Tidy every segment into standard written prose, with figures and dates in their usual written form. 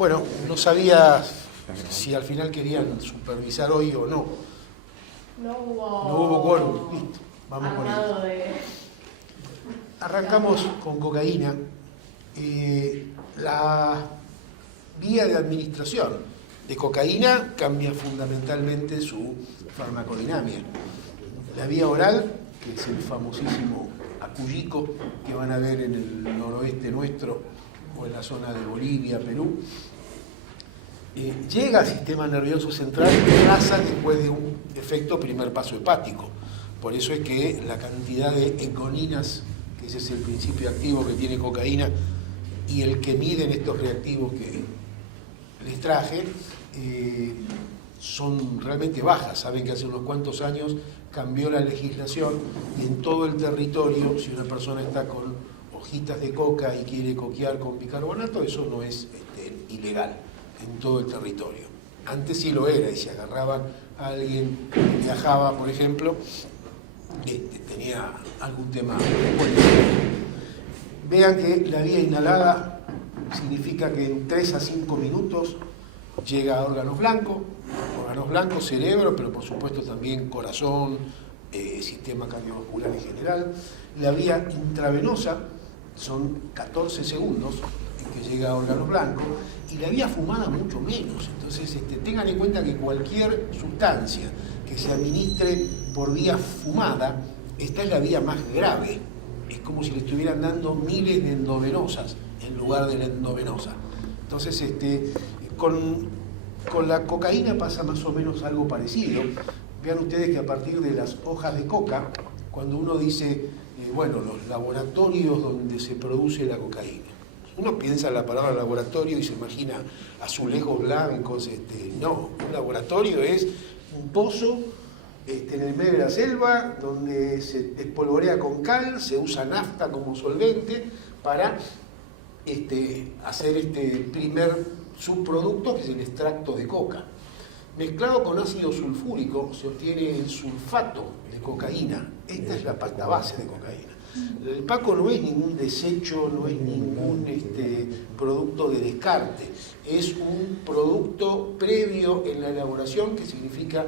Bueno, no sabía si al final querían supervisar hoy o no. No No hubo quórum. Listo, vamos con ello. Arrancamos con cocaína. La vía de administración de cocaína cambia fundamentalmente su farmacodinámica. La vía oral, que es el famosísimo acullico que van a ver en el noroeste nuestro o en la zona de Bolivia, Perú, llega al sistema nervioso central y pasa después de un efecto primer paso hepático. Por eso es que la cantidad de econinas, que ese es el principio activo que tiene cocaína, y el que miden estos reactivos que les traje, son realmente bajas. Saben que hace unos cuantos años cambió la legislación y en todo el territorio, si una persona está con hojitas de coca y quiere coquear con bicarbonato, eso no es ilegal en todo el territorio. Antes sí lo era, y si agarraban a alguien que viajaba, por ejemplo, tenía algún tema policial. Vean que la vía inhalada significa que en 3 a 5 minutos llega a órganos blancos, cerebro, pero por supuesto también corazón, sistema cardiovascular en general. La vía intravenosa son 14 segundos en que llega a órganos blancos, y la vía fumada mucho menos. Entonces tengan en cuenta que cualquier sustancia que se administre por vía fumada, esta es la vía más grave. Es como si le estuvieran dando miles de endovenosas en lugar de la endovenosa. Entonces, con la cocaína pasa más o menos algo parecido. Vean ustedes que a partir de las hojas de coca, cuando uno dice, los laboratorios donde se produce la cocaína, uno piensa en la palabra laboratorio y se imagina azulejos blancos. No, un laboratorio es un pozo en el medio de la selva donde se espolvorea con cal, se usa nafta como solvente para hacer este primer subproducto, que es el extracto de coca. Mezclado con ácido sulfúrico se obtiene el sulfato de cocaína. Esta es la pasta base de cocaína. El paco no es ningún desecho, no es ningún producto de descarte, es un producto previo en la elaboración, que significa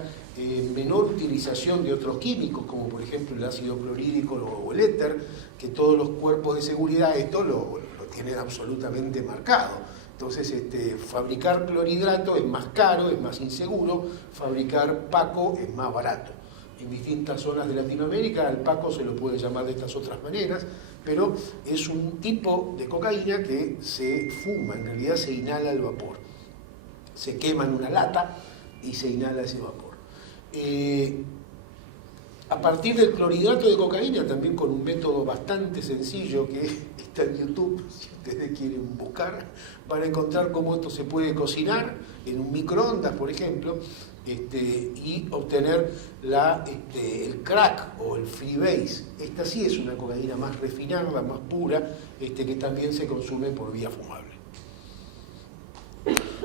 menor utilización de otros químicos, como por ejemplo el ácido clorhídrico o el éter, que todos los cuerpos de seguridad esto lo tienen absolutamente marcado. Entonces, fabricar clorhidrato es más caro, es más inseguro, fabricar paco es más barato. En distintas zonas de Latinoamérica al paco se lo puede llamar de estas otras maneras, pero es un tipo de cocaína que se fuma, en realidad se inhala el vapor. Se quema en una lata y se inhala ese vapor. A partir del clorhidrato de cocaína, también con un método bastante sencillo que está en YouTube, si ustedes quieren buscar, van a encontrar cómo esto se puede cocinar en un microondas, por ejemplo, y obtener el crack o el freebase. Esta sí es una cocaína más refinada, más pura, que también se consume por vía fumable.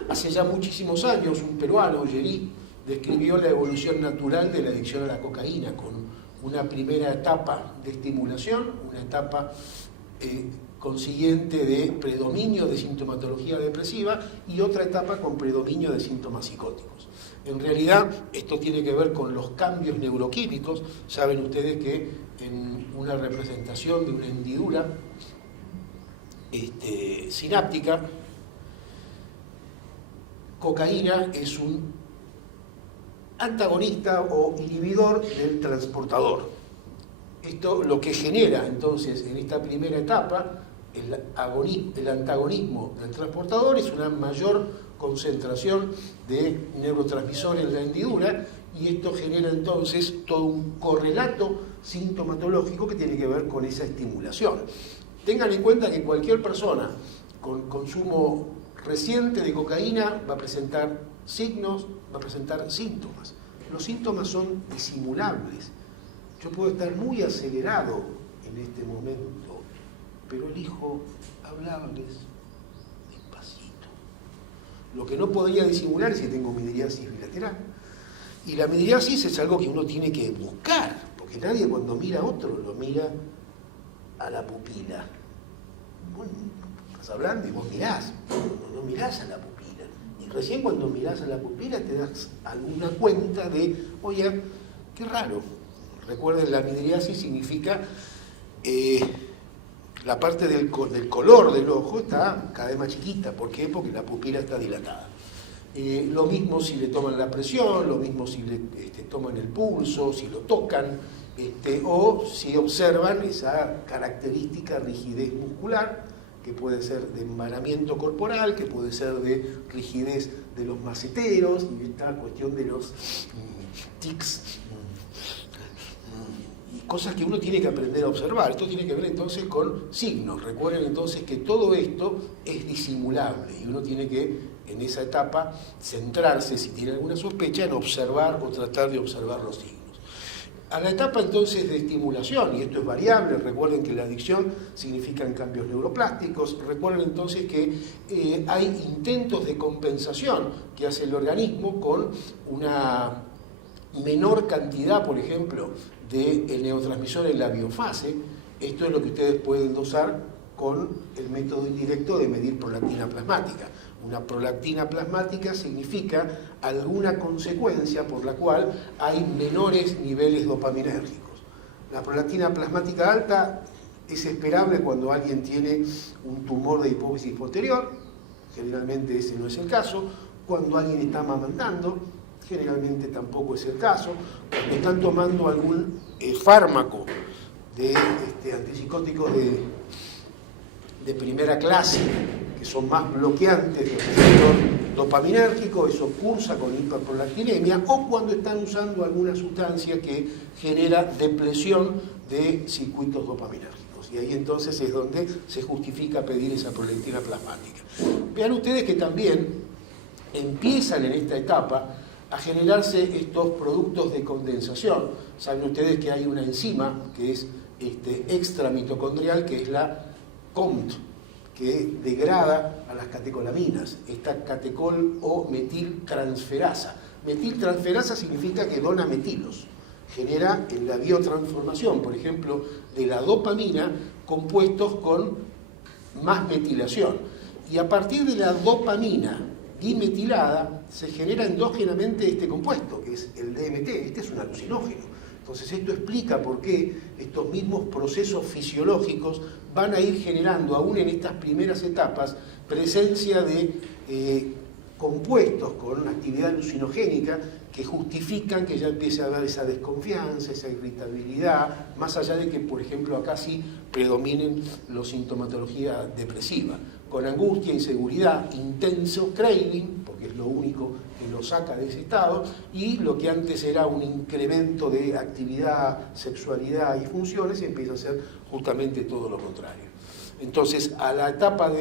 Hace ya muchísimos años, un peruano, Gerí, describió la evolución natural de la adicción a la cocaína, con una primera etapa de estimulación, una etapa consiguiente de predominio de sintomatología depresiva y otra etapa con predominio de síntomas psicóticos. En realidad, esto tiene que ver con los cambios neuroquímicos. Saben ustedes que en una representación de una hendidura sináptica, cocaína es un antagonista o inhibidor del transportador. Esto lo que genera entonces en esta primera etapa el antagonismo del transportador es una mayor concentración de neurotransmisores en la hendidura, y esto genera entonces todo un correlato sintomatológico que tiene que ver con esa estimulación. Tengan en cuenta que cualquier persona con consumo reciente de cocaína va a presentar signos, va a presentar síntomas. Los síntomas son disimulables. Yo puedo estar muy acelerado en este momento, pero elijo hablarles despacito. Lo que no podría disimular es que tengo midriasis bilateral. Y la midriasis es algo que uno tiene que buscar, porque nadie cuando mira a otro lo mira a la pupila. Bueno, estás hablando y vos mirás, no mirás a la pupila. Y recién cuando mirás a la pupila te das alguna cuenta de, oye, qué raro. Recuerden, la midriasis significa la parte del color del ojo está cada vez más chiquita. ¿Por qué? Porque la pupila está dilatada. Lo mismo si le toman la presión, lo mismo si le toman el pulso, si lo tocan, o si observan esa característica rigidez muscular, que puede ser de embaramiento corporal, que puede ser de rigidez de los maceteros, y esta cuestión de los tics, y cosas que uno tiene que aprender a observar. Esto tiene que ver entonces con signos. Recuerden entonces que todo esto es disimulable y uno tiene que en esa etapa centrarse, si tiene alguna sospecha, en observar o tratar de observar los signos. A la etapa entonces de estimulación, y esto es variable, recuerden que la adicción significan cambios neuroplásticos, recuerden entonces que hay intentos de compensación que hace el organismo con una menor cantidad, por ejemplo, de neurotransmisor en la biofase. Esto es lo que ustedes pueden dosar con el método indirecto de medir prolactina plasmática. Una prolactina plasmática significa alguna consecuencia por la cual hay menores niveles dopaminérgicos. La prolactina plasmática alta es esperable cuando alguien tiene un tumor de hipófisis posterior, generalmente ese no es el caso, cuando alguien está amamantando, generalmente tampoco es el caso, cuando están tomando algún fármaco de antipsicóticos de primera clase, que son más bloqueantes del receptor dopaminérgico, eso cursa con hiperprolactinemia, o cuando están usando alguna sustancia que genera depresión de circuitos dopaminérgicos. Y ahí entonces es donde se justifica pedir esa prolactina plasmática. Vean ustedes que también empiezan en esta etapa a generarse estos productos de condensación. Saben ustedes que hay una enzima que es extramitocondrial, que es la COMT, que degrada a las catecolaminas, esta catecol o metiltransferasa. Metiltransferasa significa que dona metilos, genera en la biotransformación, por ejemplo, de la dopamina, compuestos con más metilación. Y a partir de la dopamina dimetilada se genera endógenamente este compuesto, que es el DMT. Este es un alucinógeno. Entonces esto explica por qué estos mismos procesos fisiológicos van a ir generando, aún en estas primeras etapas, presencia de compuestos con una actividad alucinogénica que justifican que ya empiece a haber esa desconfianza, esa irritabilidad, más allá de que, por ejemplo, acá sí predominen la sintomatología depresiva, con angustia, inseguridad, intenso craving, porque es lo único que lo saca de ese estado, y lo que antes era un incremento de actividad, sexualidad y funciones, empieza a ser justamente todo lo contrario. Entonces, a la etapa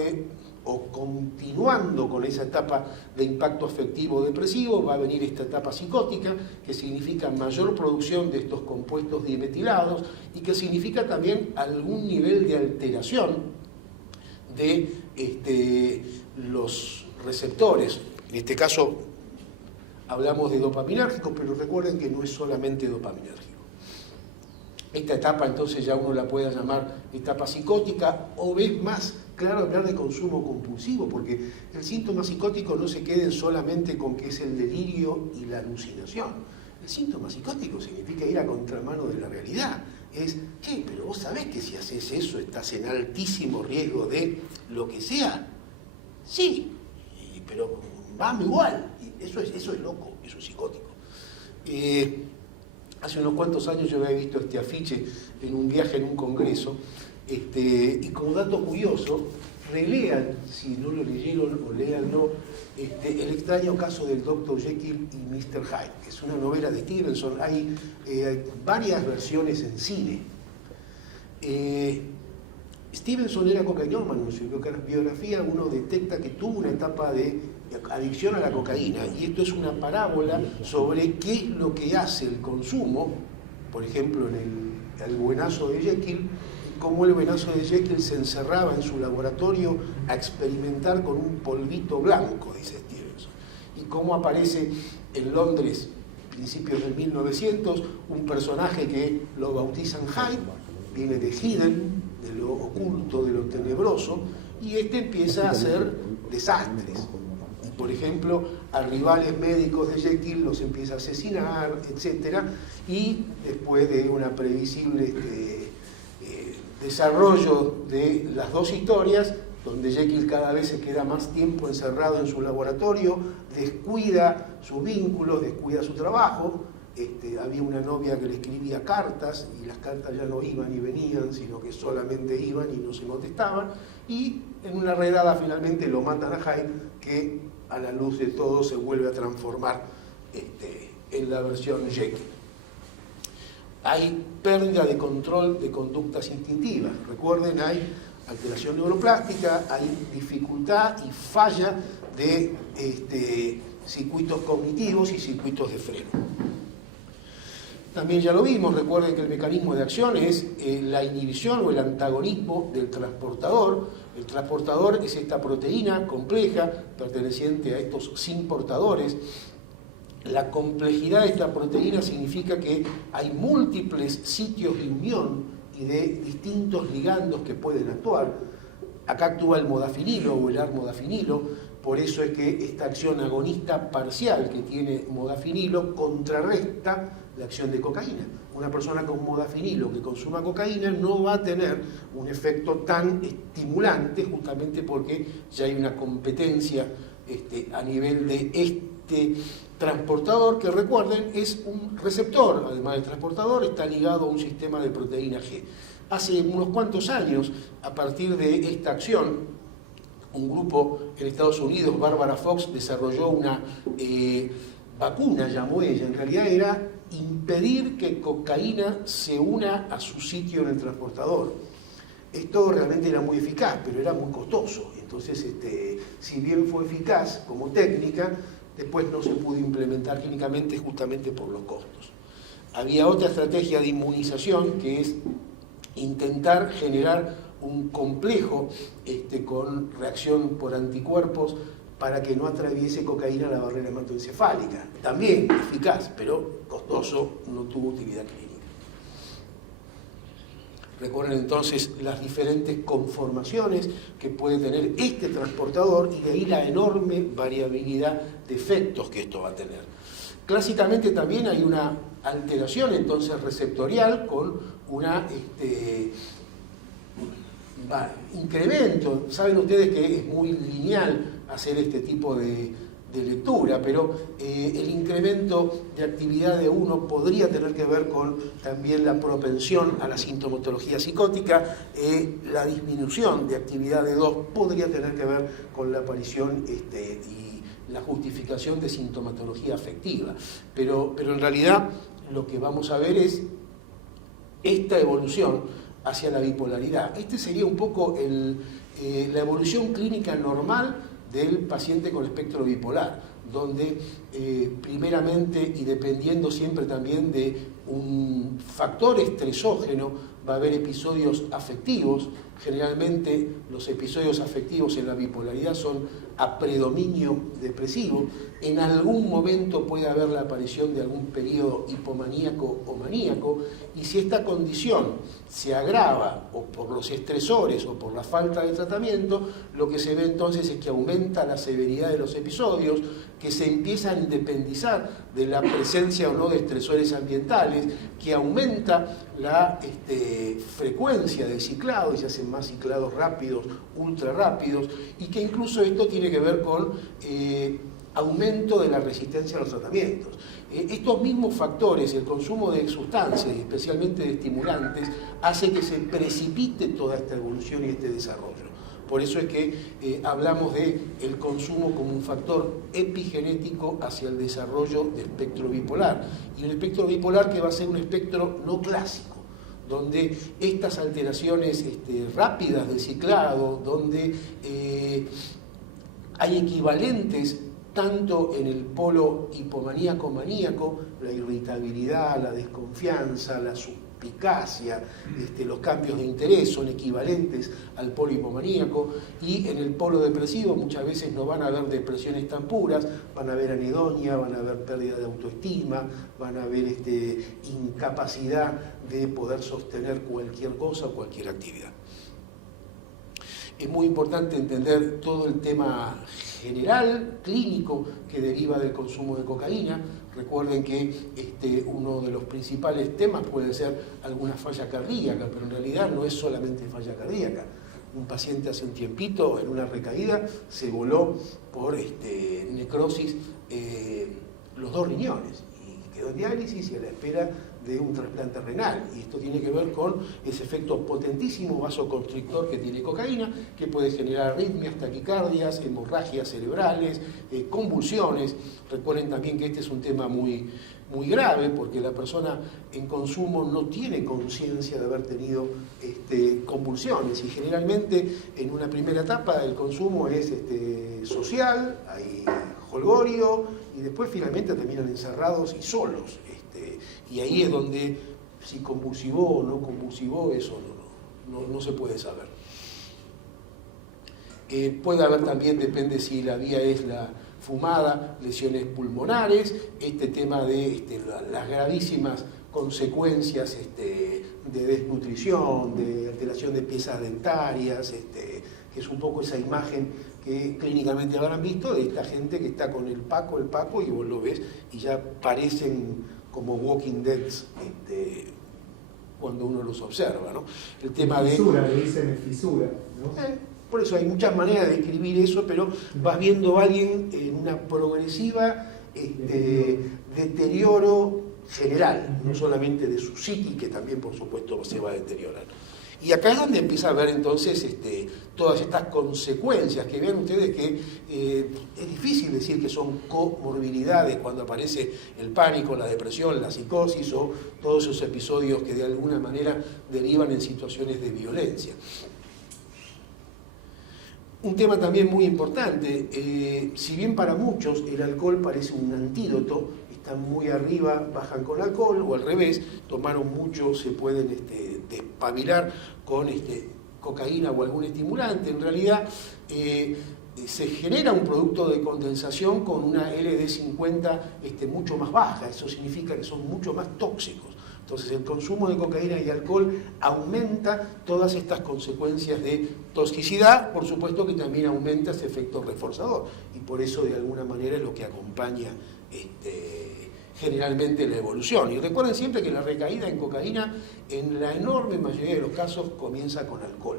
o continuando con esa etapa de impacto afectivo depresivo, va a venir esta etapa psicótica, que significa mayor producción de estos compuestos dimetilados y que significa también algún nivel de alteración de los receptores. En este caso hablamos de dopaminérgicos, pero recuerden que no es solamente dopaminérgico. Esta etapa entonces ya uno la puede llamar etapa psicótica, o es más claro hablar de consumo compulsivo, porque el síntoma psicótico no se quede solamente con que es el delirio y la alucinación. El síntoma psicótico significa ir a contramano de la realidad. Es, pero vos sabés que si haces eso estás en altísimo riesgo de lo que sea. Sí, pero vamos igual. Eso es loco, eso es psicótico. Hace unos cuantos años yo había visto este afiche en un viaje en un congreso, y como dato curioso, relean, si no lo leyeron o léanlo, el extraño caso del Dr. Jekyll y Mr. Hyde, que es una novela de Stevenson. Hay varias versiones en cine. Stevenson era cocainómano, en su biografía uno detecta que tuvo una etapa de adicción a la cocaína, y esto es una parábola sobre qué es lo que hace el consumo, por ejemplo en el buenazo de Jekyll, cómo el buenazo de Jekyll se encerraba en su laboratorio a experimentar con un polvito blanco, dice Stevenson, y cómo aparece en Londres, principios del 1900, un personaje que lo bautizan Hyde, viene de Hidden, de lo oculto, de lo tenebroso, y empieza a hacer desastres. Por ejemplo, a rivales médicos de Jekyll los empieza a asesinar, etc. Y después de una previsible desarrollo de las dos historias, donde Jekyll cada vez se queda más tiempo encerrado en su laboratorio, descuida sus vínculos, descuida su trabajo. Había una novia que le escribía cartas y las cartas ya no iban y venían, sino que solamente iban y no se contestaban, y en una redada finalmente lo matan a Hyde, que a la luz de todo se vuelve a transformar en la versión Jekyll. Hay pérdida de control de conductas instintivas. Recuerden, hay alteración neuroplástica, hay dificultad y falla de circuitos cognitivos y circuitos de freno. También ya lo vimos, recuerden que el mecanismo de acción es la inhibición o el antagonismo del transportador. El transportador es esta proteína compleja perteneciente a estos sin portadores. La complejidad de esta proteína significa que hay múltiples sitios de unión y de distintos ligandos que pueden actuar. Acá actúa el modafinilo o el armodafinilo, por eso es que esta acción agonista parcial que tiene modafinilo contrarresta la acción de cocaína. Una persona con modafinilo que consuma cocaína no va a tener un efecto tan estimulante, justamente porque ya hay una competencia a nivel de este transportador, que recuerden es un receptor, además de transportador, está ligado a un sistema de proteína G. Hace unos cuantos años, a partir de esta acción, un grupo en Estados Unidos, Barbara Fox, desarrolló una vacuna, llamó ella, en realidad era impedir que cocaína se una a su sitio en el transportador. Esto realmente era muy eficaz, pero era muy costoso. Entonces, si bien fue eficaz como técnica, después no se pudo implementar clínicamente justamente por los costos. Había otra estrategia de inmunización, que es intentar generar un complejo con reacción por anticuerpos para que no atraviese cocaína la barrera hematoencefálica. También eficaz, pero costoso, no tuvo utilidad clínica. Recuerden entonces las diferentes conformaciones que puede tener este transportador y de ahí la enorme variabilidad de efectos que esto va a tener. Clásicamente también hay una alteración entonces receptorial con una incremento. Saben ustedes que es muy lineal hacer este tipo de lectura, pero el incremento de actividad de uno podría tener que ver con también la propensión a la sintomatología psicótica, la disminución de actividad de dos podría tener que ver con la aparición y la justificación de sintomatología afectiva, pero en realidad lo que vamos a ver es esta evolución hacia la bipolaridad. Este sería un poco la evolución clínica normal del paciente con espectro bipolar, donde primeramente y dependiendo siempre también de un factor estresógeno va a haber episodios afectivos. Generalmente los episodios afectivos en la bipolaridad son a predominio depresivo. En algún momento puede haber la aparición de algún periodo hipomaníaco o maníaco, y si esta condición se agrava o por los estresores o por la falta de tratamiento, lo que se ve entonces es que aumenta la severidad de los episodios, que se empiezan a independizar de la presencia o no de estresores ambientales, que aumenta la frecuencia de ciclado y se hacen más ciclados rápidos, ultra rápidos, y que incluso esto tiene que ver con aumento de la resistencia a los tratamientos. Estos mismos factores, el consumo de sustancias, especialmente de estimulantes, hace que se precipite toda esta evolución y este desarrollo. Por eso es que hablamos de el consumo como un factor epigenético hacia el desarrollo del espectro bipolar. Y un espectro bipolar que va a ser un espectro no clásico, donde estas alteraciones rápidas de ciclado, donde hay equivalentes tanto en el polo hipomaníaco-maníaco, la irritabilidad, la desconfianza, la suspicacia, los cambios de interés son equivalentes al polo hipomaníaco, y en el polo depresivo muchas veces no van a haber depresiones tan puras, van a haber anedonia, van a haber pérdida de autoestima, van a haber incapacidad de poder sostener cualquier cosa o cualquier actividad. Es muy importante entender todo el tema general, clínico, que deriva del consumo de cocaína. Recuerden que uno de los principales temas puede ser alguna falla cardíaca, pero en realidad no es solamente falla cardíaca. Un paciente hace un tiempito, en una recaída, se voló por necrosis los 2 riñones y quedó en diálisis y a la espera de un trasplante renal. Y esto tiene que ver con ese efecto potentísimo vasoconstrictor que tiene cocaína, que puede generar arritmias, taquicardias, hemorragias cerebrales, convulsiones. Recuerden también que este es un tema muy grave, porque la persona en consumo no tiene conciencia de haber tenido convulsiones, y generalmente en una primera etapa el consumo es social, hay jolgorio, y después finalmente terminan encerrados y solos. Y ahí es donde si convulsivó o no convulsivó, eso no se puede saber. Puede haber también, depende si la vía es la fumada, lesiones pulmonares, este tema de las gravísimas consecuencias de desnutrición, de alteración de piezas dentarias, que es un poco esa imagen que clínicamente habrán visto de esta gente que está con el paco, y vos lo ves y ya parecen como Walking Dead cuando uno los observa, ¿no? El tema fisura, le dicen fisura, ¿no? Por eso hay muchas maneras de describir eso, pero vas viendo a alguien en una progresiva deterioro general, no solamente de su psique, que también por supuesto se va a deteriorar. Y acá es donde empieza a ver entonces todas estas consecuencias, que vean ustedes que es difícil decir que son comorbilidades cuando aparece el pánico, la depresión, la psicosis o todos esos episodios que de alguna manera derivan en situaciones de violencia. Un tema también muy importante, si bien para muchos el alcohol parece un antídoto, están muy arriba, bajan con alcohol, o al revés, tomaron mucho, se pueden despabilar con cocaína o algún estimulante. En realidad se genera un producto de condensación con una LD50 mucho más baja, eso significa que son mucho más tóxicos. Entonces el consumo de cocaína y alcohol aumenta todas estas consecuencias de toxicidad, por supuesto que también aumenta ese efecto reforzador, y por eso de alguna manera es lo que acompaña generalmente la evolución. Y recuerden siempre que la recaída en cocaína, en la enorme mayoría de los casos, comienza con alcohol.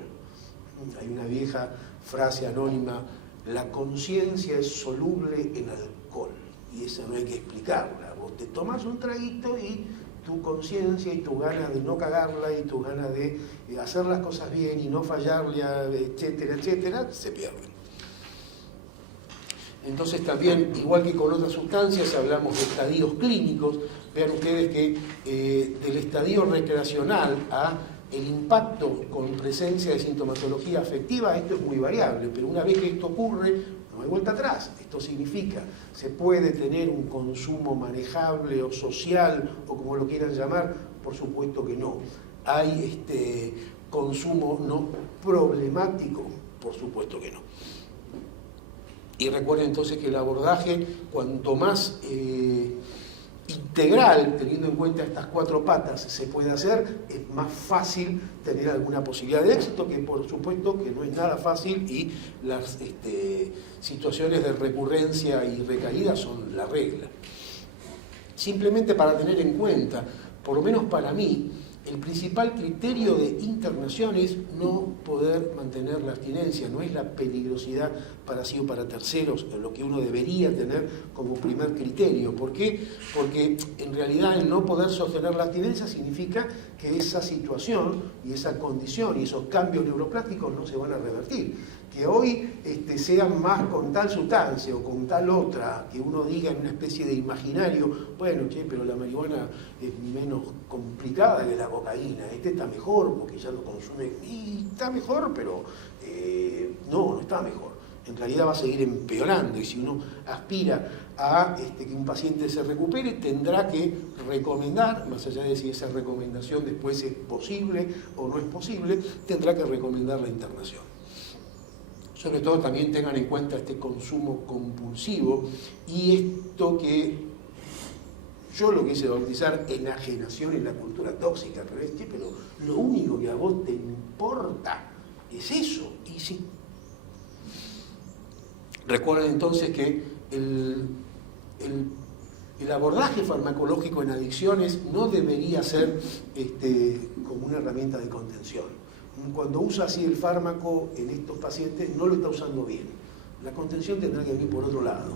Hay una vieja frase anónima: la conciencia es soluble en alcohol, y esa no hay que explicarla. Vos te tomás un traguito y tu conciencia y tu ganas de no cagarla y tu ganas de hacer las cosas bien y no fallarle, etcétera, etcétera, se pierden. Entonces también, igual que con otras sustancias, hablamos de estadios clínicos. Vean ustedes que del estadio recreacional a el impacto con presencia de sintomatología afectiva, esto es muy variable, pero una vez que esto ocurre, no hay vuelta atrás. Esto significa, se puede tener un consumo manejable o social, o como lo quieran llamar, por supuesto que no. Hay consumo no problemático, por supuesto que no. Y recuerden entonces que el abordaje, cuanto más integral, teniendo en cuenta estas 4 patas, se puede hacer, es más fácil tener alguna posibilidad de éxito, que por supuesto que no es nada fácil, y las situaciones de recurrencia y recaída son la regla. Simplemente para tener en cuenta, por lo menos para mí, el principal criterio de internación es no poder mantener la abstinencia, no es la peligrosidad para sí o para terceros, lo que uno debería tener como primer criterio. ¿Por qué? Porque en realidad el no poder sostener la abstinencia significa que esa situación y esa condición y esos cambios neuroplásticos no se van a revertir. Que hoy sean más con tal sustancia o con tal otra, que uno diga en una especie de imaginario, bueno, pero la marihuana es menos complicada que la cocaína, está mejor porque ya lo consume, y está mejor, pero no está mejor. En realidad va a seguir empeorando, y si uno aspira a que un paciente se recupere, tendrá que recomendar, más allá de si esa recomendación después es posible o no es posible, tendrá que recomendar la internación. Sobre todo también tengan en cuenta este consumo compulsivo y esto que yo lo quise bautizar enajenación en la cultura tóxica, pero lo único que a vos te importa es eso, y sí. Recuerden entonces que el abordaje farmacológico en adicciones no debería ser como una herramienta de contención. Cuando usa así el fármaco en estos pacientes no lo está usando bien. La contención tendrá que venir por otro lado.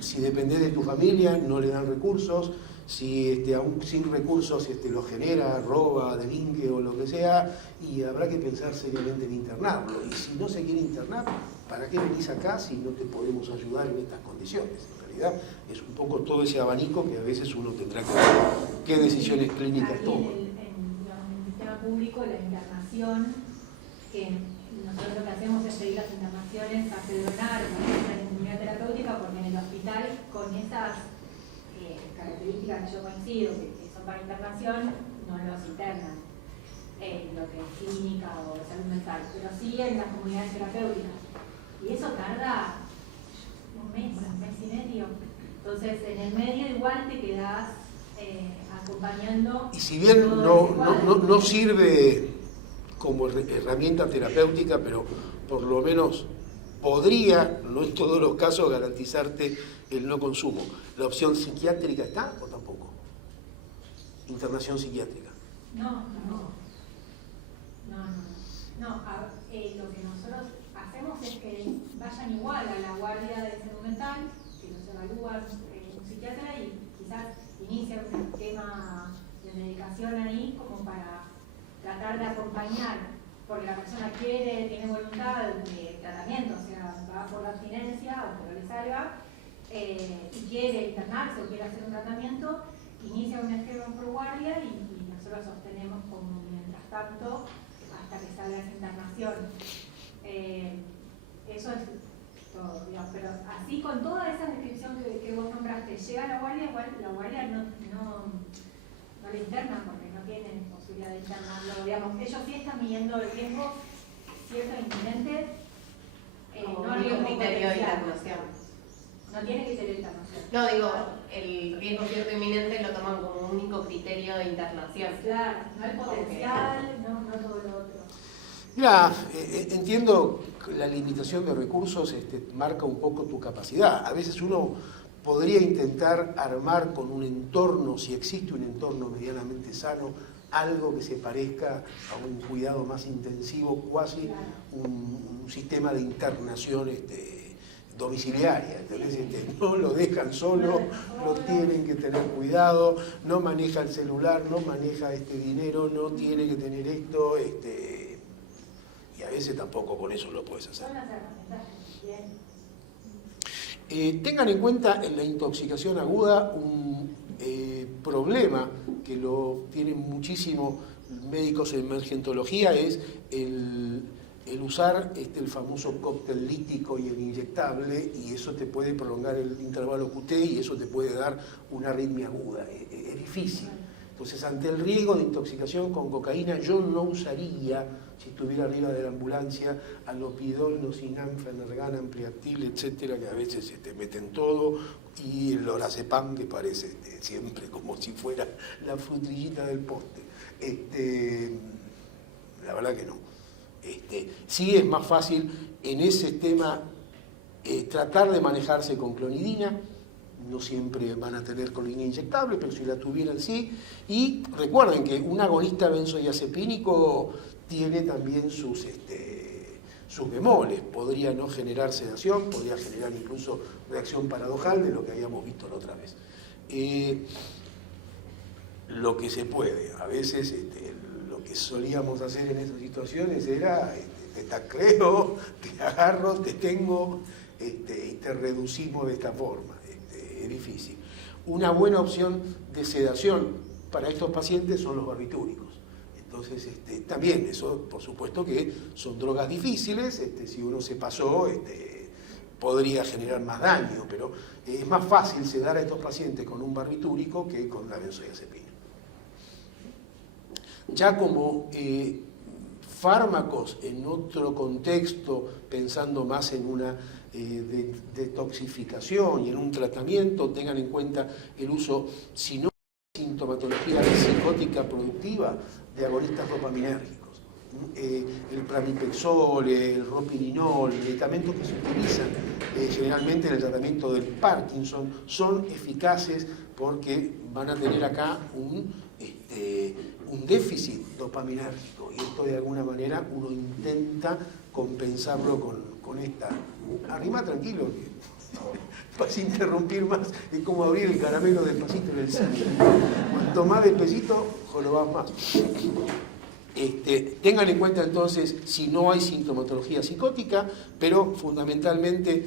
Si dependés de tu familia, no le dan recursos. Si aún sin recursos lo genera, roba, delinque o lo que sea, y habrá que pensar seriamente en internarlo. Y si no se quiere internar, ¿para qué venís acá si no te podemos ayudar en estas condiciones? En realidad es un poco todo ese abanico que a veces uno tendrá que ver qué decisiones clínicas toma. En el sistema público, la internación, que nosotros lo que hacemos es pedir las internaciones a Cedronar, en comunidad terapéutica, porque en el hospital, con esas características que yo coincido, que son para internación, no los internan, lo que es clínica o salud mental, pero sí en las comunidades terapéuticas. Y eso tarda un mes y medio. Entonces, en el medio igual te quedás acompañando. Y si bien no sirve como herramienta terapéutica, pero por lo menos podría, no en todos los casos, garantizarte el no consumo. ¿La opción psiquiátrica está o tampoco? Internación psiquiátrica. Lo que nosotros hacemos es que vayan igual a la guardia de salud mental, que los evalúa un psiquiatra y quizás inicia un esquema de medicación ahí como para tratar de acompañar, porque la persona tiene voluntad de tratamiento, o sea, va por la abstinencia o por lo que salga, y quiere internarse o quiere hacer un tratamiento, inicia un esquema por guardia y nosotros sostenemos como mientras tanto hasta que salga esa internación. Eso es todo, digamos, pero así con toda esa descripción que vos nombraste, llega a la guardia, igual la guardia no le internan porque no tienen posibilidad de internarlo, digamos, ellos sí están midiendo el riesgo cierto inminente, no hay un criterio de internación. No tiene criterio de internación. No, digo, el riesgo cierto inminente lo toman como único criterio de internación. Claro, no el potencial, no todo lo otro. Mira, entiendo que la limitación de recursos marca un poco tu capacidad. A veces uno podría intentar armar con un entorno, si existe un entorno medianamente sano, algo que se parezca a un cuidado más intensivo, cuasi un sistema de internación domiciliaria. Entonces, no lo dejan solo, lo tienen que tener cuidado, no maneja el celular, no maneja dinero, no tiene que tener esto, y a veces tampoco con eso lo puedes hacer. Tengan en cuenta en la intoxicación aguda un problema que lo tienen muchísimo médicos en emergentología, es el usar el famoso cóctel lítico y el inyectable, y eso te puede prolongar el intervalo QT y eso te puede dar una arritmia aguda. Es difícil. Entonces, ante el riesgo de intoxicación con cocaína, yo no usaría, si estuviera arriba de la ambulancia, alopidol, nosinam, fenergan, ampliactil, etcétera, que a veces meten todo, y el lorazepam, que parece siempre como si fuera la frutrillita del poste. La verdad que no. Sí es más fácil en ese tema tratar de manejarse con clonidina. No siempre van a tener clonidina inyectable, pero si la tuvieran sí. Y recuerden que un agonista benzodiazepínico tiene también sus bemoles. Podría no generar sedación, podría generar incluso reacción paradojal, de lo que habíamos visto la otra vez. Lo que se puede. A veces lo que solíamos hacer en esas situaciones era te tacleo, te agarro, te tengo y te reducimos de esta forma. Es difícil. Una buena opción de sedación para estos pacientes son los barbitúricos. Entonces, también eso, por supuesto que son drogas difíciles, si uno se pasó, podría generar más daño, pero es más fácil sedar a estos pacientes con un barbitúrico que con la benzodiazepina. Ya como fármacos en otro contexto, pensando más en una detoxificación y en un tratamiento, tengan en cuenta el uso, si no sintomatología psicótica productiva, de agonistas dopaminérgicos. El pramipexol, el ropirinol, medicamentos que se utilizan generalmente en el tratamiento del Parkinson, son eficaces porque van a tener acá un déficit dopaminérgico, y esto de alguna manera uno intenta compensarlo con esta. Arrima tranquilo, para interrumpir más, es como abrir el caramelo despacito en el cine. Cuanto más despacito, jorobás más. Tengan en cuenta entonces si no hay sintomatología psicótica, pero fundamentalmente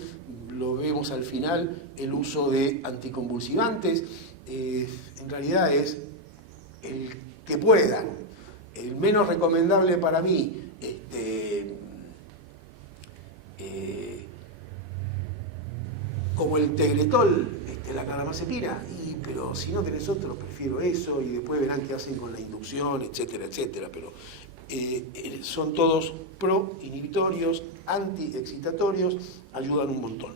lo vemos al final, el uso de anticonvulsivantes, en realidad es el que puedan. El menos recomendable para mí, como el tegretol, la carbamazepina, pero si no tenés otro, prefiero eso, y después verán qué hacen con la inducción, etcétera, etcétera. Pero son todos pro-inhibitorios, anti-excitatorios, ayudan un montón.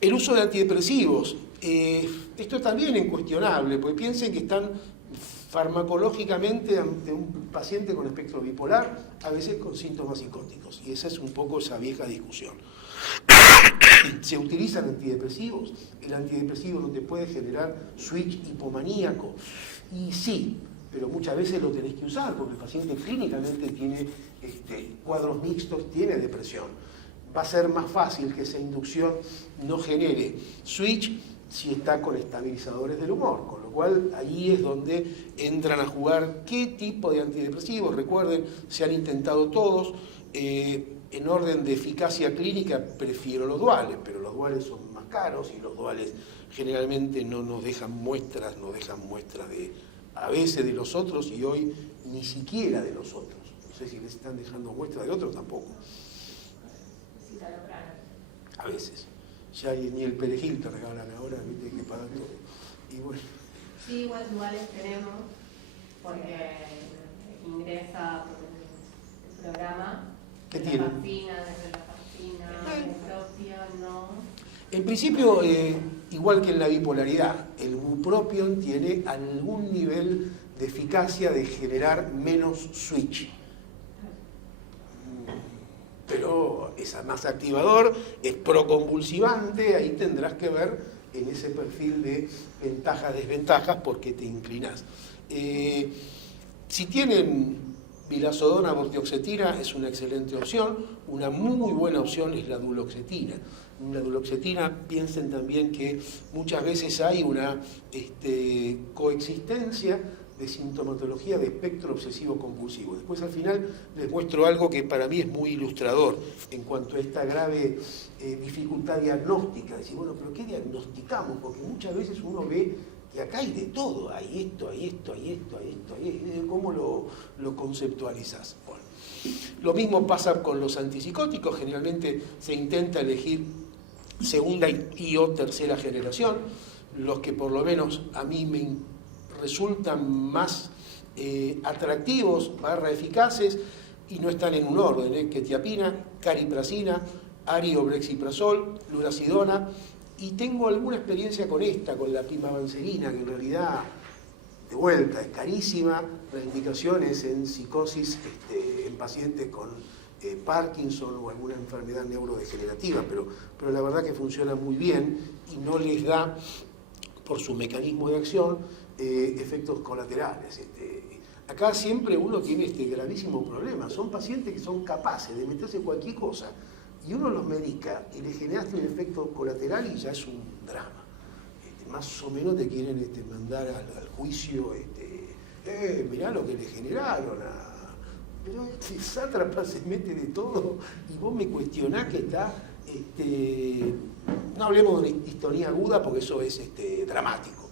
El uso de antidepresivos, esto también es incuestionable, porque piensen que están farmacológicamente ante un paciente con espectro bipolar, a veces con síntomas psicóticos, y esa es un poco esa vieja discusión. Se utilizan antidepresivos, el antidepresivo no te puede generar switch hipomaníaco, y sí, pero muchas veces lo tenés que usar, porque el paciente clínicamente tiene cuadros mixtos, tiene depresión. Va a ser más fácil que esa inducción no genere switch si está con estabilizadores del humor, con lo cual ahí es donde entran a jugar qué tipo de antidepresivos. Recuerden, se han intentado todos. En orden de eficacia clínica prefiero los duales, pero los duales son más caros y los duales generalmente no nos dejan muestras, a veces de los otros, y hoy ni siquiera de los otros. No sé si les están dejando muestras de otros tampoco. A veces. Ya ni el perejil te regalan ahora, viste, que pagan todo. Y bueno. Sí, igual duales tenemos, porque ingresa por el programa. ¿Qué tiene? Desde la fascina, el propio, no. En principio, igual que en la bipolaridad, el bupropion tiene algún nivel de eficacia de generar menos switch. Pero es más activador, es proconvulsivante, ahí tendrás que ver en ese perfil de ventajas, desventajas, por qué te inclinás. Si tienen vilazodona, vortioxetina, es una excelente opción. Una muy buena opción es la duloxetina. La duloxetina, piensen también que muchas veces hay una coexistencia de sintomatología de espectro obsesivo compulsivo. Después al final les muestro algo que para mí es muy ilustrador en cuanto a esta grave dificultad diagnóstica. Decir, bueno, pero ¿qué diagnosticamos? Porque muchas veces uno ve que acá hay de todo, hay esto, hay esto, hay esto, hay esto, hay esto. ¿Cómo lo conceptualizás? Bueno, lo mismo pasa con los antipsicóticos. Generalmente se intenta elegir segunda y o tercera generación, los que por lo menos a mí me resultan más atractivos, eficaces, y no están en un orden, quetiapina, cariprazina, ariobrexiprazol, lurasidona. Y tengo alguna experiencia con esta, con la pimavanserina, que en realidad, de vuelta, es carísima. La indicación es en psicosis en pacientes con Parkinson o alguna enfermedad neurodegenerativa, pero la verdad que funciona muy bien y no les da, por su mecanismo de acción, efectos colaterales. Acá siempre uno tiene este gravísimo problema. Son pacientes que son capaces de meterse cualquier cosa, y uno los medica y le generaste un efecto colateral y ya es un drama. Más o menos te quieren mandar al juicio, mirá lo que le generaron. Pero este sátrapa se mete de todo y vos me cuestionás que está... no hablemos de distonía aguda porque eso es dramático.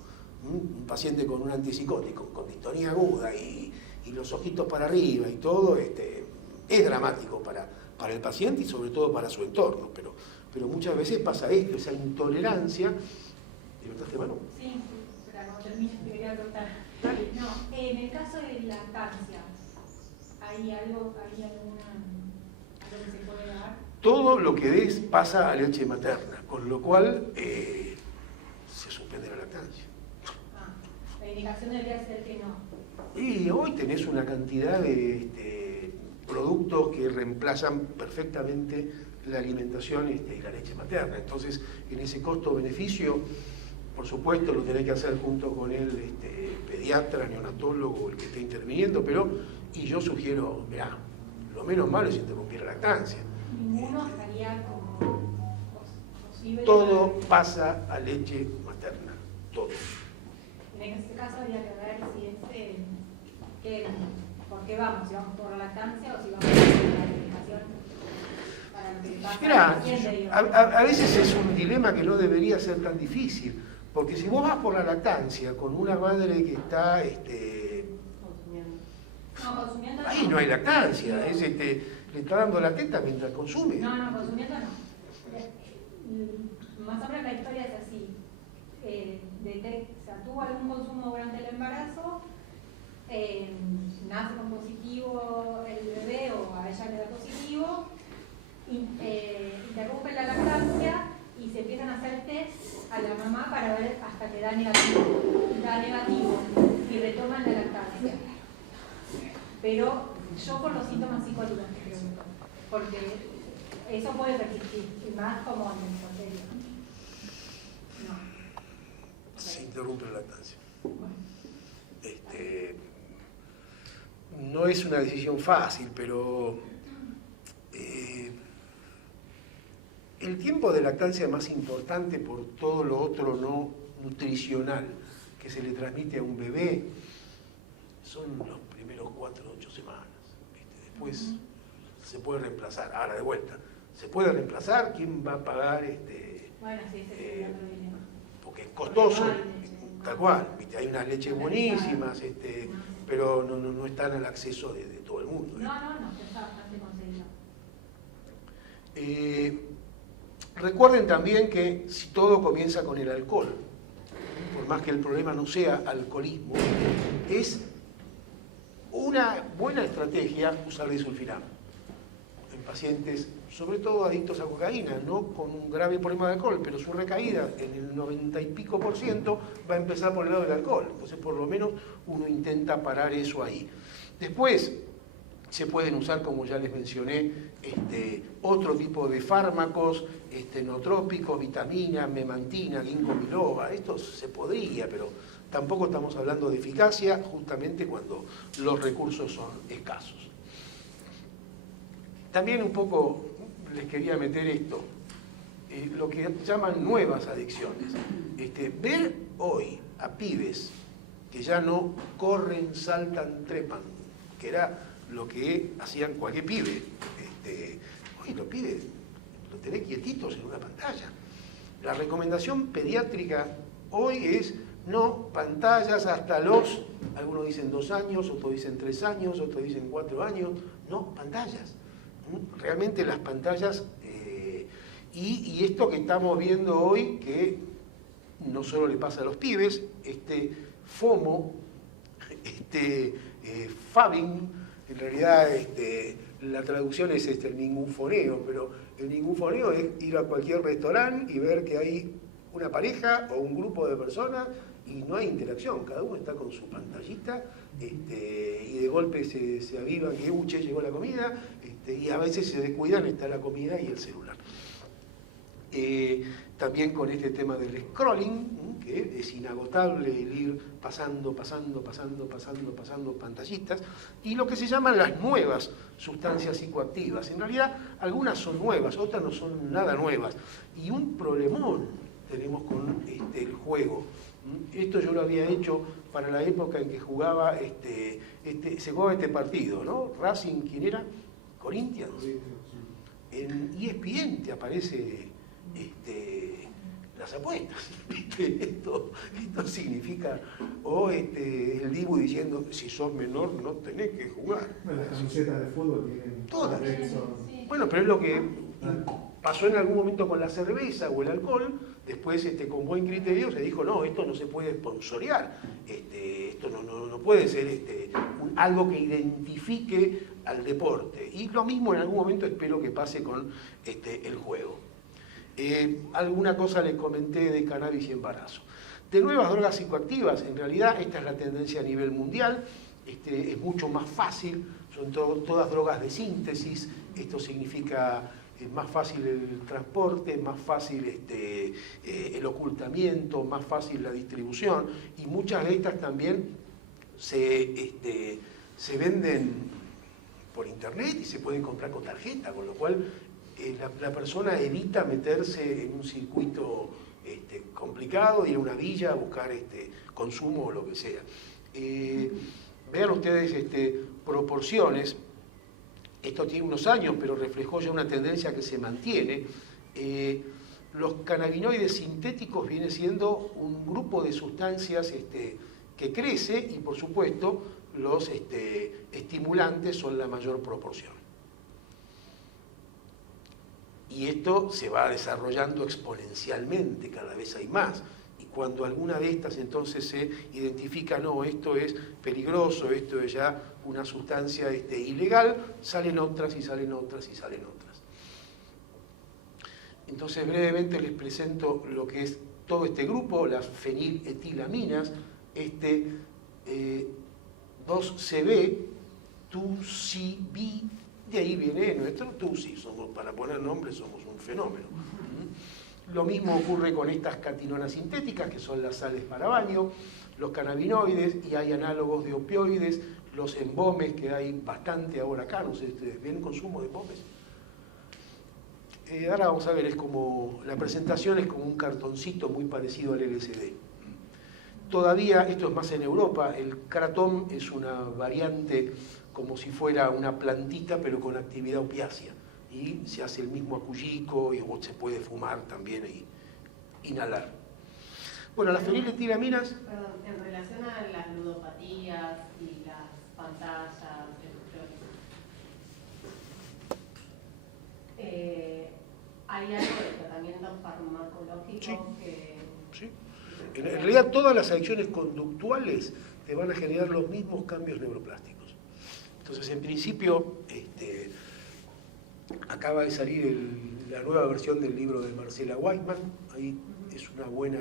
Un paciente con un antipsicótico, con distonía aguda y los ojitos para arriba y todo, es dramático para el paciente y sobre todo para su entorno, pero muchas veces pasa esto, esa intolerancia. ¿Levantaste mano? Sí, pero cuando termine te quería preguntar. No, en el caso de lactancia, ¿hay algo que se puede dar? Todo lo que des pasa a leche materna, con lo cual se suspende la lactancia. La indicación debería ser que no. Y hoy tenés una cantidad de productos que reemplazan perfectamente la alimentación y la leche materna. Entonces, en ese costo-beneficio, por supuesto, lo tenés que hacer junto con el pediatra, neonatólogo, el que esté interviniendo, y yo sugiero, mirá, lo menos malo es interrumpir la lactancia. Ninguno estaría como posible. Todo pasa a leche materna, todo. En este caso habría que ver si por qué vamos, si vamos por la lactancia o si vamos por la alimentación para lo que pasa. Mirá, a veces es un dilema que no debería ser tan difícil, porque si vos vas por la lactancia con una madre que está consumiendo ahí no hay lactancia, le está dando la teta mientras consume. No, consumiendo no. Más o menos la historia es así. Tuvo algún consumo durante el embarazo, nace con positivo el bebé o a ella le da positivo, interrumpe la lactancia y se empiezan a hacer test a la mamá para ver hasta que da negativo y retoman la lactancia. Pero yo por los síntomas psicológicos te pregunto, porque eso puede persistir, y más como en el porterio. No. Se interrumpe la lactancia. Bueno. No es una decisión fácil, pero el tiempo de lactancia más importante por todo lo otro no nutricional que se le transmite a un bebé son los primeros 4 o 8 semanas. Después se puede reemplazar. Ahora, de vuelta, ¿se puede reemplazar? ¿Quién va a pagar Bueno, sí, ese es otro dilema. porque es costoso, tal cual, hay unas leches buenísimas, pero no están al acceso de todo el mundo. No, está bastante conseguido. Recuerden también que si todo comienza con el alcohol, por más que el problema no sea alcoholismo, es una buena estrategia usar disulfiram en pacientes, sobre todo adictos a cocaína, no con un grave problema de alcohol, pero su recaída en el 90 y pico % va a empezar por el lado del alcohol. Entonces, por lo menos, uno intenta parar eso ahí. Después, se pueden usar, como ya les mencioné, otro tipo de fármacos, nootrópicos, vitaminas, memantina, ginkgo biloba. Esto se podría, pero tampoco estamos hablando de eficacia, justamente cuando los recursos son escasos. También un poco les quería meter esto, lo que llaman nuevas adicciones. Ver hoy a pibes que ya no corren, saltan, trepan, que era lo que hacían cualquier pibe. Hoy los pibes los tenés quietitos en una pantalla. La recomendación pediátrica hoy es no pantallas hasta los, algunos dicen 2 años, otros dicen 3 años, otros dicen 4 años, no pantallas. Realmente las pantallas, y esto que estamos viendo hoy, que no solo le pasa a los pibes, FOMO, fabbing, en realidad la traducción es el ningunfoneo, pero el ningunfoneo es ir a cualquier restaurante y ver que hay una pareja o un grupo de personas y no hay interacción, cada uno está con su pantallita y de golpe se aviva que che, llegó la comida, y a veces se descuidan, está la comida y el celular. También con este tema del scrolling, que es inagotable el ir pasando pantallitas, y lo que se llaman las nuevas sustancias psicoactivas. En realidad, algunas son nuevas, otras no son nada nuevas. Y un problemón tenemos con el juego. Esto yo lo había hecho para la época en que jugaba se jugaba este partido, ¿no? Racing, ¿quién era? Corinthians. En ESPN te aparece las apuestas. Esto significa, o el Dibu diciendo, si sos menor no tenés que jugar. Bueno, las camisetas de fútbol tienen todas. Sí. Bueno, pero es lo que pasó en algún momento con la cerveza o el alcohol. Después, con buen criterio, se dijo, no, esto no se puede sponsorear, esto no puede ser algo que identifique al deporte. Y lo mismo en algún momento espero que pase con el juego. Alguna cosa les comenté de cannabis y embarazo. De nuevas drogas psicoactivas, en realidad esta es la tendencia a nivel mundial. es mucho más fácil, son todas drogas de síntesis, esto significa más fácil el transporte, más fácil el ocultamiento, más fácil la distribución, y muchas de estas también se venden por internet y se pueden comprar con tarjeta, con lo cual la persona evita meterse en un circuito complicado, ir a una villa a buscar consumo o lo que sea. Vean ustedes proporciones. Esto tiene unos años, pero reflejó ya una tendencia que se mantiene. Los cannabinoides sintéticos viene siendo un grupo de sustancias que crece y, por supuesto, los estimulantes son la mayor proporción. Y esto se va desarrollando exponencialmente, cada vez hay más. Y cuando alguna de estas entonces se identifica, no, esto es peligroso, esto es ya una sustancia ilegal, salen otras y salen otras y salen otras. Entonces brevemente les presento lo que es todo este grupo, las feniletilaminas, 2CB, 2CB, de ahí viene nuestro TUSI, para poner nombres somos un fenómeno. Lo mismo ocurre con estas catinonas sintéticas, que son las sales para baño, los cannabinoides, y hay análogos de opioides, los embomes, que hay bastante ahora acá, no sé, ¿ustedes ven consumo de embomes? Ahora vamos a ver, la presentación es como un cartoncito muy parecido al LSD. Todavía, esto es más en Europa, el kratom es una variante como si fuera una plantita, pero con actividad opiácea. Y se hace el mismo acullico y se puede fumar también e inhalar. Bueno, las feniletilaminas... Perdón, en relación a las ludopatías y las pantallas electrónicas, ¿hay algo de tratamiento farmacológico Sí. que...? Sí. En realidad todas las adicciones conductuales te van a generar los mismos cambios neuroplásticos. Entonces, en principio, acaba de salir la nueva versión del libro de Marcela Whiteman. Ahí es una buena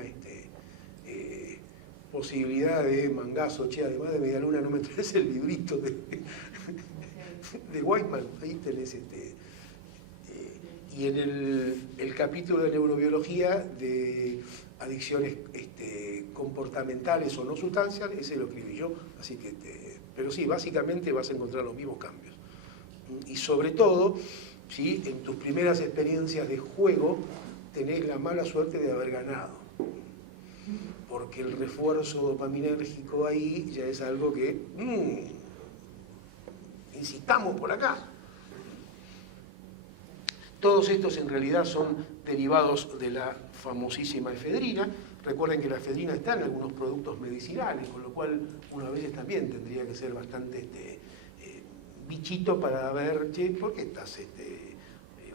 posibilidad de mangazo. Che, además de Medialuna, no me traes el librito de Whiteman. Ahí tenés y en el capítulo de neurobiología de adicciones comportamentales o no sustanciales, ese lo escribí yo, así que pero sí, básicamente vas a encontrar los mismos cambios. Y sobre todo, ¿sí?, en tus primeras experiencias de juego tenés la mala suerte de haber ganado, porque el refuerzo dopaminérgico ahí ya es algo que incitamos por acá. Todos estos en realidad son derivados de la famosísima efedrina. Recuerden que la efedrina está en algunos productos medicinales, con lo cual uno a veces también tendría que ser bastante bichito para ver, che, ¿por qué estás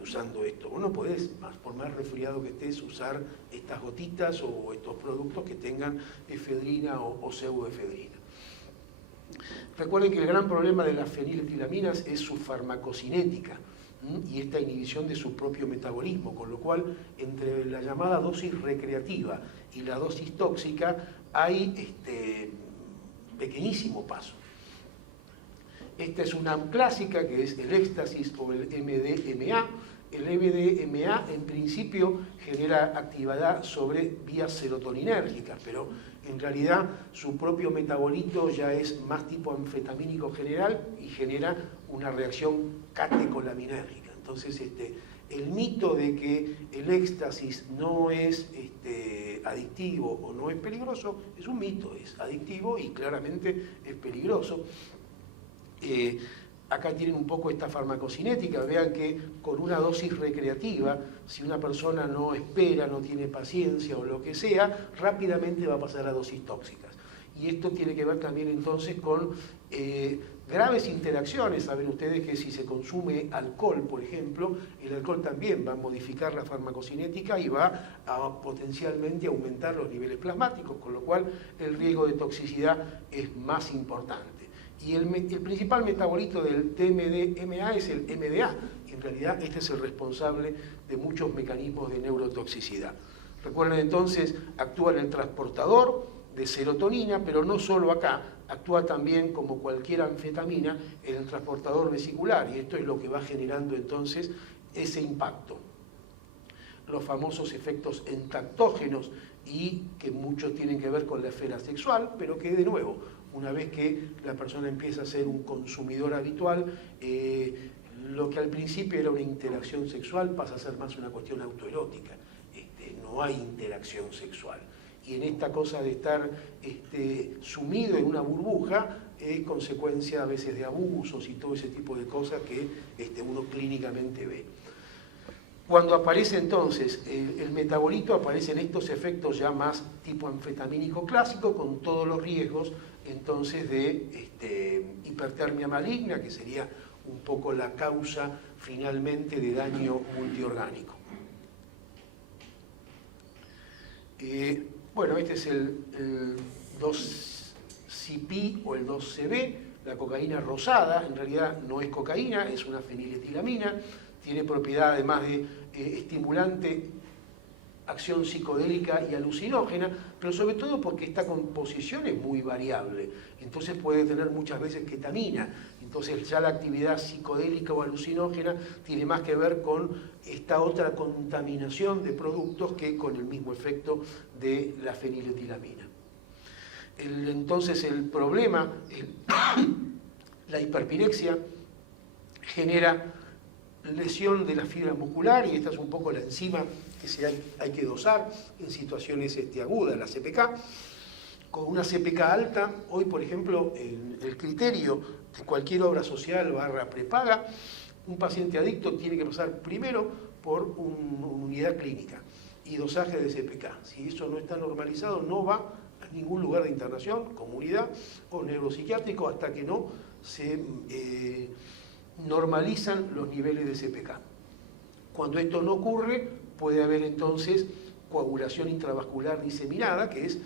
usando esto? Vos no podés, por más resfriado que estés, usar estas gotitas o estos productos que tengan efedrina o pseudoefedrina. Recuerden que el gran problema de las feniletilaminas es su farmacocinética y esta inhibición de su propio metabolismo, con lo cual entre la llamada dosis recreativa y la dosis tóxica hay pequeñísimo paso. Esta es una clásica que es el éxtasis o el MDMA. El MDMA en principio genera actividad sobre vías serotoninérgicas, pero en realidad su propio metabolito ya es más tipo anfetamínico general y genera una reacción catecolinérgica. Entonces el mito de que el éxtasis no es adictivo o no es peligroso es un mito, es adictivo y claramente es peligroso. Acá tienen un poco esta farmacocinética, vean que con una dosis recreativa, si una persona no espera, no tiene paciencia o lo que sea, rápidamente va a pasar a dosis tóxicas. Y esto tiene que ver también entonces con graves interacciones. Saben ustedes que si se consume alcohol, por ejemplo, el alcohol también va a modificar la farmacocinética y va a potencialmente aumentar los niveles plasmáticos, con lo cual el riesgo de toxicidad es más importante. Y el principal metabolito del MDMA es el MDA. En realidad este es el responsable de muchos mecanismos de neurotoxicidad. Recuerden entonces, actúa en el transportador de serotonina, pero no solo acá. actúa también como cualquier anfetamina en el transportador vesicular, y esto es lo que va generando entonces ese impacto. Los famosos efectos entactógenos, y que muchos tienen que ver con la esfera sexual, pero que de nuevo, una vez que la persona empieza a ser un consumidor habitual, lo que al principio era una interacción sexual pasa a ser más una cuestión autoerótica. No hay interacción sexual. Y en esta cosa de estar sumido en una burbuja es consecuencia a veces de abusos y todo ese tipo de cosas que uno clínicamente ve. Cuando aparece entonces el metabolito, aparecen estos efectos ya más tipo anfetamínico clásico, con todos los riesgos entonces de hipertermia maligna, que sería un poco la causa finalmente de daño multiorgánico. Bueno, este es el 2-CP o el 2-CB, la cocaína rosada. En realidad no es cocaína, es una feniletilamina, tiene propiedad además de estimulante, acción psicodélica y alucinógena, pero sobre todo porque esta composición es muy variable, entonces puede tener muchas veces ketamina, entonces ya la actividad psicodélica o alucinógena tiene más que ver con esta otra contaminación de productos que con el mismo efecto de la feniletilamina. Entonces el problema, la hiperpirexia, genera lesión de la fibra muscular, y esta es un poco la enzima que hay que dosar en situaciones agudas, la CPK. Con una CPK alta, hoy por ejemplo, el criterio de cualquier obra social / prepaga, un paciente adicto tiene que pasar primero por una unidad clínica y dosaje de CPK. Si eso no está normalizado, no va a ningún lugar de internación, comunidad o neuropsiquiátrico, hasta que no se normalizan los niveles de CPK. Cuando esto no ocurre, puede haber entonces coagulación intravascular diseminada, que es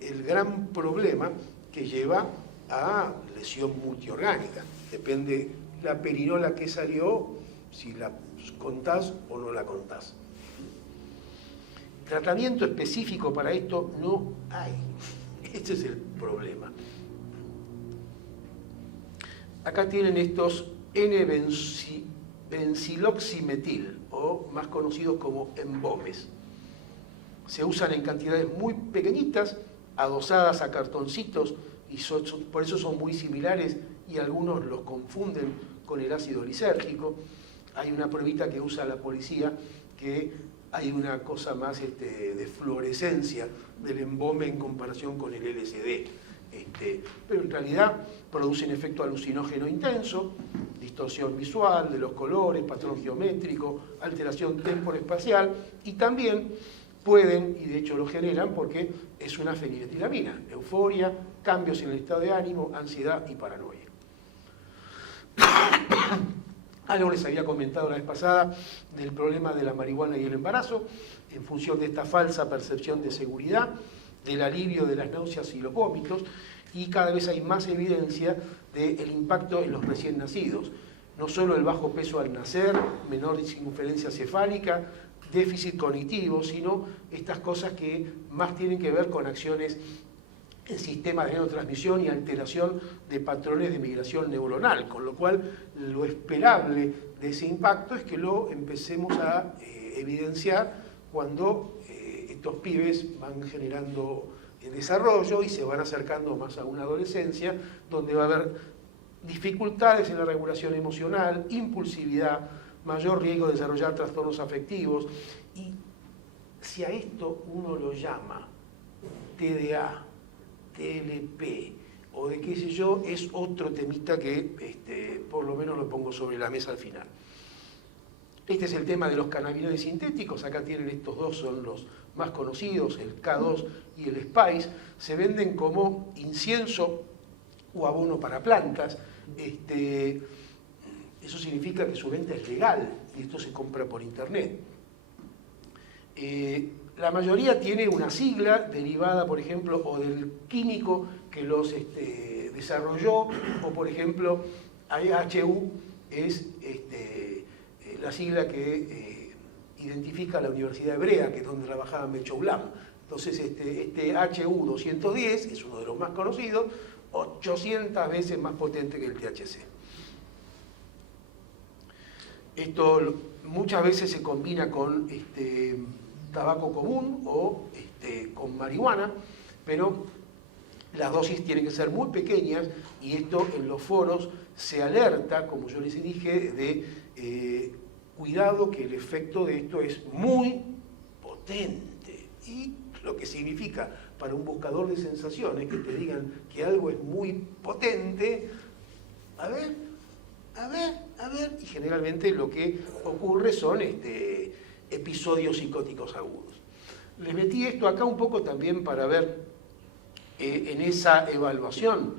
el gran problema que lleva a lesión multiorgánica. Depende la perinola que salió, si la contás o no la contás. Tratamiento específico para esto no hay. Este es el problema. Acá tienen estos N-benziloximetil, o más conocidos como embomes. Se usan en cantidades muy pequeñitas, adosadas a cartoncitos, y por eso son muy similares, y algunos los confunden con el ácido lisérgico. Hay una pruebita que usa la policía, que hay una cosa más de fluorescencia del embome en comparación con el LSD. Pero en realidad producen efecto alucinógeno intenso, distorsión visual de los colores, patrón geométrico, alteración temporoespacial, y también pueden, y de hecho lo generan porque es una feniletilamina, euforia, cambios en el estado de ánimo, ansiedad y paranoia. Algo les había comentado la vez pasada del problema de la marihuana y el embarazo, en función de esta falsa percepción de seguridad, del alivio de las náuseas y los vómitos, y cada vez hay más evidencia del impacto en los recién nacidos. No solo el bajo peso al nacer, menor circunferencia cefálica, déficit cognitivo, sino estas cosas que más tienen que ver con acciones en sistemas de neurotransmisión y alteración de patrones de migración neuronal, con lo cual lo esperable de ese impacto es que lo empecemos a evidenciar cuando estos pibes van generando desarrollo y se van acercando más a una adolescencia, donde va a haber dificultades en la regulación emocional, impulsividad, mayor riesgo de desarrollar trastornos afectivos. Y si a esto uno lo llama TDA, TLP o de qué sé yo, es otro temita que por lo menos lo pongo sobre la mesa al final. Este es el tema de los cannabinoides sintéticos. Acá tienen estos dos, son los más conocidos, el K2 y el Spice. Se venden como incienso o abono para plantas. Eso significa que su venta es legal y esto se compra por internet. La mayoría tiene una sigla derivada, por ejemplo, o del químico que los desarrolló, o por ejemplo, HU es la sigla que identifica la Universidad Hebrea, que es donde trabajaba Mechoulam. Entonces, HU 210 es uno de los más conocidos, 800 veces más potente que el THC. Esto muchas veces se combina con tabaco común o con marihuana, pero las dosis tienen que ser muy pequeñas y esto en los foros se alerta, como yo les dije, de cuidado que el efecto de esto es muy potente. Y lo que significa para un buscador de sensaciones que te digan que algo es muy potente, a ver, y generalmente lo que ocurre son episodios psicóticos agudos. Les metí esto acá un poco también para ver en esa evaluación.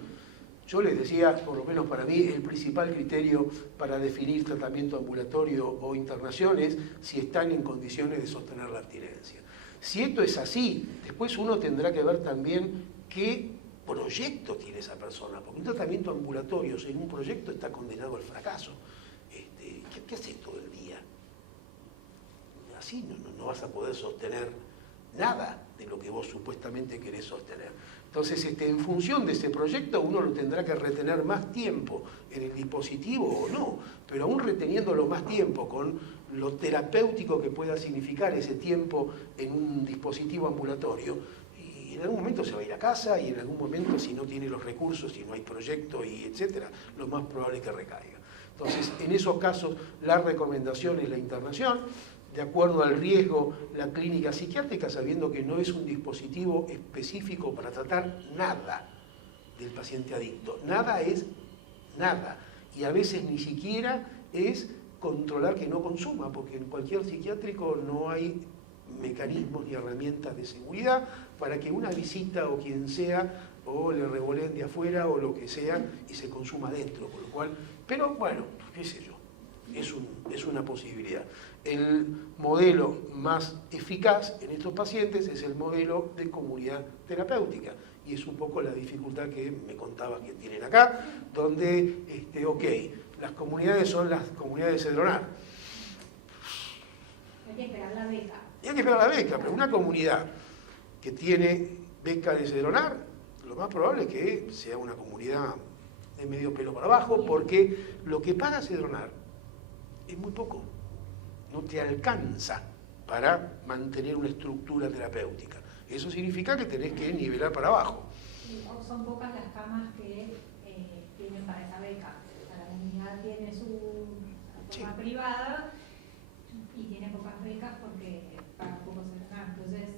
Yo les decía, por lo menos para mí, el principal criterio para definir tratamiento ambulatorio o internación es si están en condiciones de sostener la abstinencia. Si esto es así, después uno tendrá que ver también qué proyecto tiene esa persona, porque un tratamiento ambulatorio sin un proyecto está condenado al fracaso. ¿Qué haces todo el día? Así no vas a poder sostener nada de lo que vos supuestamente querés sostener. Entonces, en función de ese proyecto, uno lo tendrá que retener más tiempo en el dispositivo o no, pero aún reteniéndolo más tiempo con lo terapéutico que pueda significar ese tiempo en un dispositivo ambulatorio, y en algún momento se va a ir a casa, y en algún momento, si no tiene los recursos, si no hay proyecto, y etcétera, lo más probable es que recaiga. Entonces, en esos casos, la recomendación es la internación, de acuerdo al riesgo, la clínica psiquiátrica, sabiendo que no es un dispositivo específico para tratar nada del paciente adicto. Nada es nada. Y a veces ni siquiera es controlar que no consuma, porque en cualquier psiquiátrico no hay mecanismos ni herramientas de seguridad para que una visita o quien sea, o le revoleen de afuera o lo que sea, y se consuma dentro. Por lo cual, pero bueno, qué sé yo, es una posibilidad. El modelo más eficaz en estos pacientes es el modelo de comunidad terapéutica, y es un poco la dificultad que me contabas que tienen acá, donde, las comunidades son las comunidades de Cedronar. Hay que esperar la beca. Y hay que esperar la beca, pero una comunidad que tiene beca de Cedronar, lo más probable es que sea una comunidad de medio pelo para abajo, porque lo que paga Cedronar es muy poco. No te alcanza para mantener una estructura terapéutica. Eso significa que tenés que nivelar para abajo. Son pocas las camas que tienen para esa beca. La comunidad tiene su forma privada y tiene pocas becas porque paga poco Cedronar. Entonces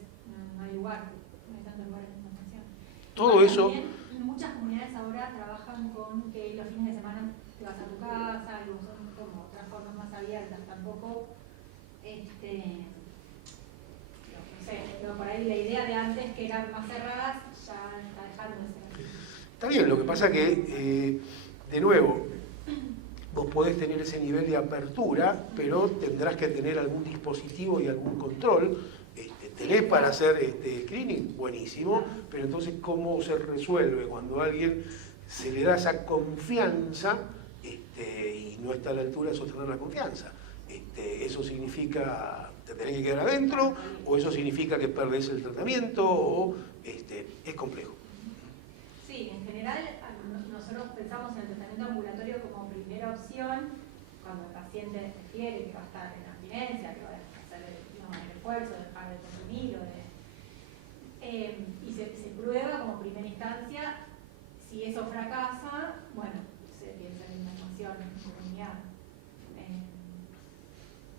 no hay lugar, no hay tanto lugar en la nación. Todo eso... También, muchas comunidades ahora trabajan con que los fines de semana te vas a tu casa, y son como otras formas más abiertas. Tampoco... no sé, pero por ahí la idea de antes, que eran más cerradas, ya está dejando de ser. Está bien, lo que pasa que, de nuevo, vos podés tener ese nivel de apertura, pero tendrás que tener algún dispositivo y algún control. Tenés para hacer screening, buenísimo, pero entonces, ¿cómo se resuelve cuando a alguien se le da esa confianza y no está a la altura de sostener la confianza? ¿Eso significa te tenés que quedar adentro? ¿O eso significa que perdés el tratamiento? ¿O es complejo? Sí, en general nosotros pensamos en el tratamiento ambulatorio como primera opción cuando el paciente refiere que va a estar en abstinencia, que va a hacer el esfuerzo de dejar de consumir y se prueba como primera instancia. Si eso fracasa, bueno, se piensa en una acción en comunidad.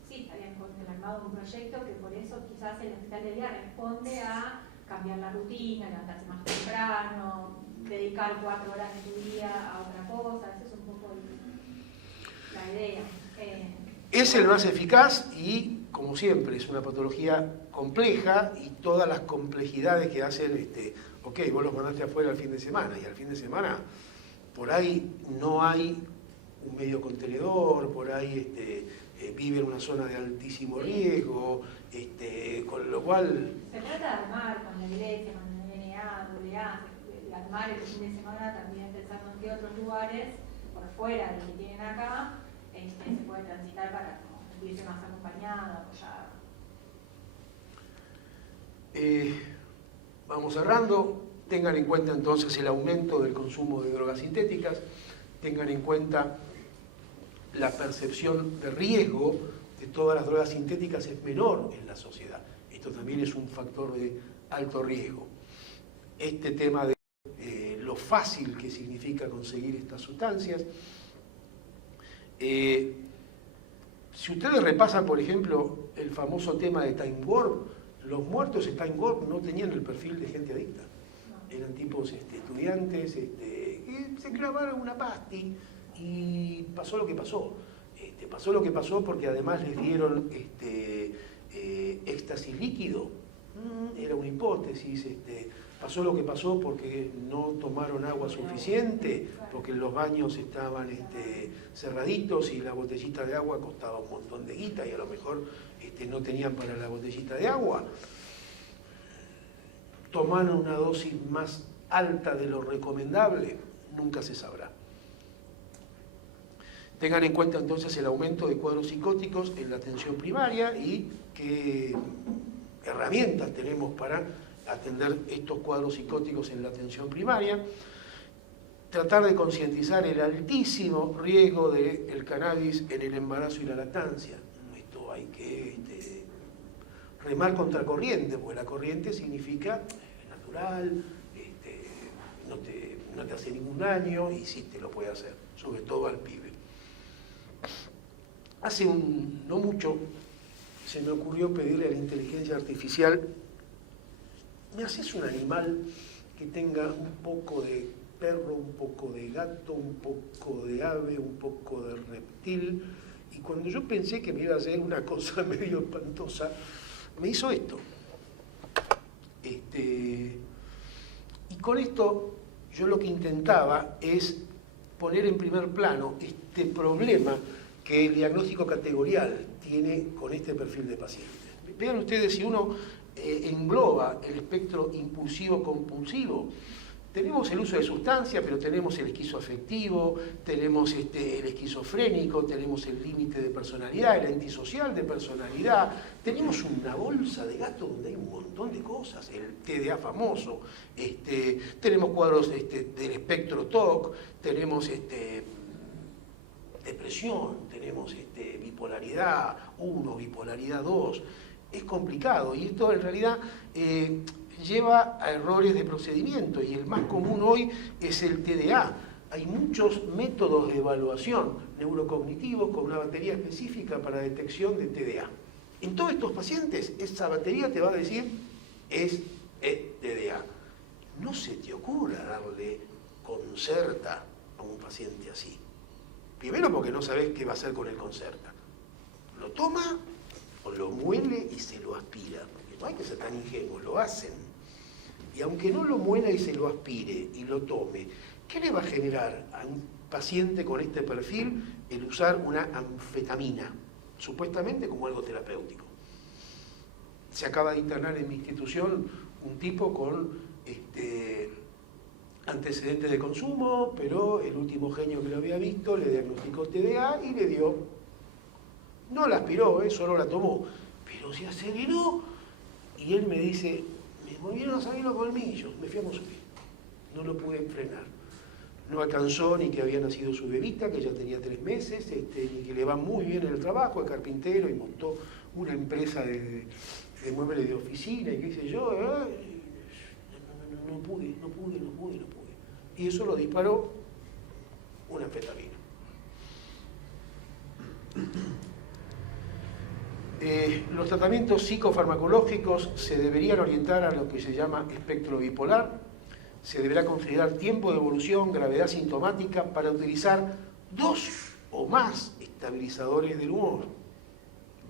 Sí, habían armado un proyecto que por eso quizás el hospital de día responde a cambiar la rutina, levantarse más temprano, dedicar 4 horas de tu día a otra cosa. Esa es un poco la idea. Es el más eficaz y, como siempre, es una patología compleja, y todas las complejidades que hacen, vos los mandaste afuera al fin de semana, y al fin de semana por ahí no hay un medio contenedor, por ahí vive en una zona de altísimo riesgo, con lo cual... Se trata de armar con la iglesia, con el DNA, de armar el fin de semana también pensando en qué otros lugares, por fuera de lo que tienen acá, se puede transitar para sentirse más acompañado, apoyado. Vamos cerrando. Tengan en cuenta entonces el aumento del consumo de drogas sintéticas, tengan en cuenta la percepción de riesgo de todas las drogas sintéticas es menor en la sociedad. Esto también es un factor de alto riesgo. Este tema de lo fácil que significa conseguir estas sustancias. Si ustedes repasan, por ejemplo, el famoso tema de Time Warp, los muertos en Time Warp no tenían el perfil de gente adicta. Eran tipos estudiantes que se clavaron una pasti y pasó lo que pasó. Pasó lo que pasó porque además les dieron éxtasis líquido. Era una hipótesis. Pasó lo que pasó porque no tomaron agua suficiente, porque los baños estaban cerraditos y la botellita de agua costaba un montón de guita y a lo mejor no tenían para la botellita de agua. Tomaron una dosis más alta de lo recomendable, nunca se sabrá. Tengan en cuenta entonces el aumento de cuadros psicóticos en la atención primaria y qué herramientas tenemos para atender estos cuadros psicóticos en la atención primaria. Tratar de concientizar el altísimo riesgo del cannabis en el embarazo y la lactancia. Esto hay que remar contra corriente, porque la corriente significa natural, no te hace ningún daño y sí te lo puede hacer, sobre todo al pibe. Hace no mucho se me ocurrió pedirle a la inteligencia artificial: ¿me haces un animal que tenga un poco de perro, un poco de gato, un poco de ave, un poco de reptil? Y cuando yo pensé que me iba a hacer una cosa medio espantosa, me hizo esto. Y con esto yo lo que intentaba es poner en primer plano este problema que el diagnóstico categorial tiene con este perfil de paciente. Vean ustedes, si uno engloba el espectro impulsivo-compulsivo, tenemos el uso de sustancias, pero tenemos el esquizoafectivo, tenemos el esquizofrénico, tenemos el límite de personalidad, el antisocial de personalidad, tenemos una bolsa de gato donde hay un montón de cosas, el TDA famoso, tenemos cuadros del espectro TOC, tenemos depresión, tenemos bipolaridad 1, bipolaridad 2, es complicado y esto en realidad lleva a errores de procedimiento y el más común hoy es el TDA. Hay muchos métodos de evaluación neurocognitivos con una batería específica para detección de TDA. En todos estos pacientes esa batería te va a decir es TDA. No se te ocurra darle Concerta a un paciente así. Primero porque no sabes qué va a hacer con el Concerta. Lo toma o lo muele y se lo aspira. Porque no hay que ser tan ingenuos, lo hacen. Y aunque no lo muela y se lo aspire y lo tome, ¿qué le va a generar a un paciente con este perfil el usar una anfetamina? Supuestamente como algo terapéutico. Se acaba de internar en mi institución un tipo con antecedentes de consumo, pero el último genio que lo había visto le diagnosticó TDA y le dio. No la aspiró, solo la tomó, pero se aceleró y él me dice: me volvieron a salir los colmillos, me fui a consumir. No lo pude frenar. No alcanzó ni que había nacido su bebita, que ya tenía 3 meses, ni que le va muy bien en el trabajo, es carpintero y montó una empresa de muebles de oficina y qué sé yo. No pude. Y eso lo disparó una anfetamina. Los tratamientos psicofarmacológicos se deberían orientar a lo que se llama espectro bipolar. Se deberá considerar tiempo de evolución, gravedad sintomática para utilizar 2 o más estabilizadores del humor.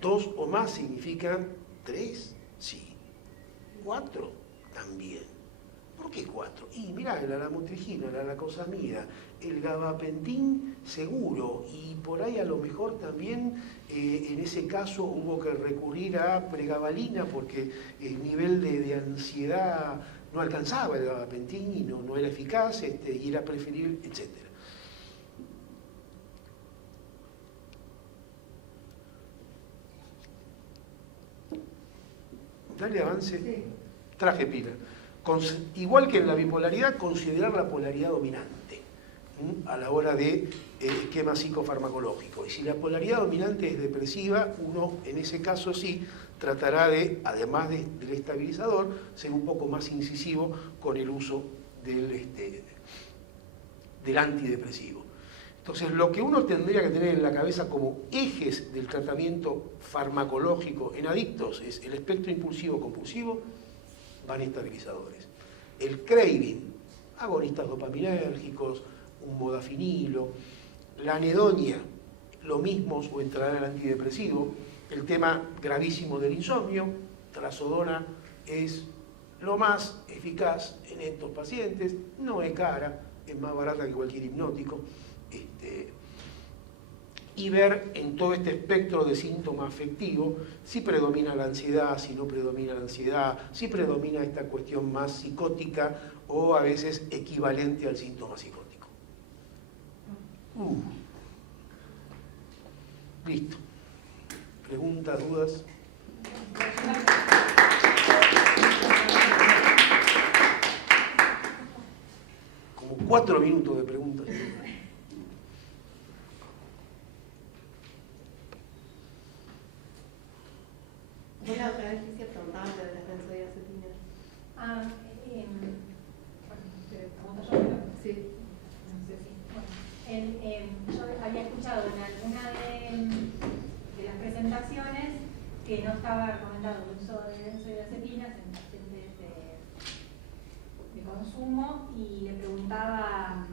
2 o más significan 3, sí. 4 también. ¿Por qué 4? Y mirá, la lamotrigina, la lacosamida, el gabapentin seguro, y por ahí a lo mejor también en ese caso hubo que recurrir a pregabalina porque el nivel de ansiedad no alcanzaba el gabapentin y no era eficaz y era preferible, etc. Dale avance. Sí. Traje pila. igual que en la bipolaridad, considerar la polaridad dominante a la hora de esquema psicofarmacológico. Y si la polaridad dominante es depresiva, uno en ese caso sí tratará de, además del estabilizador, ser un poco más incisivo con el uso del antidepresivo. Entonces, lo que uno tendría que tener en la cabeza como ejes del tratamiento farmacológico en adictos es el espectro impulsivo-compulsivo, van estabilizadores. El craving, agonistas dopaminérgicos, un modafinilo, la anedonia, lo mismo o entrará el antidepresivo. El tema gravísimo del insomnio, trazodona es lo más eficaz en estos pacientes, no es cara, es más barata que cualquier hipnótico. Y ver en todo este espectro de síntomas afectivos si predomina la ansiedad, si no predomina la ansiedad, si predomina esta cuestión más psicótica o a veces equivalente al síntoma psicótico. Listo. ¿Preguntas, dudas? Como 4 minutos de preguntas. Yo la otra vez quise preguntar de las benzodiazepinas. ¿te pregunto yo? Sí. No sé si. Bueno, yo había escuchado en alguna de las presentaciones que no estaba recomendado el uso de benzodiazepinas en pacientes de consumo y le preguntaba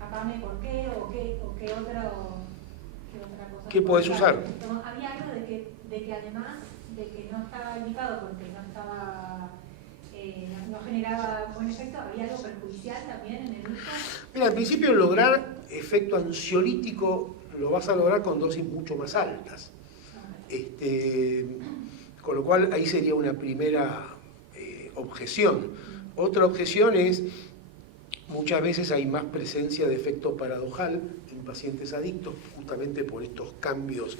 a Pame por qué o qué otra cosa. ¿Qué podés usar? Había algo de que además de que no estaba indicado porque no estaba no generaba buen efecto, había algo perjudicial también en el uso. Mira, al principio lograr efecto ansiolítico lo vas a lograr con dosis mucho más altas. Con lo cual ahí sería una primera objeción. Otra objeción es, muchas veces hay más presencia de efecto paradojal en pacientes adictos, justamente por estos cambios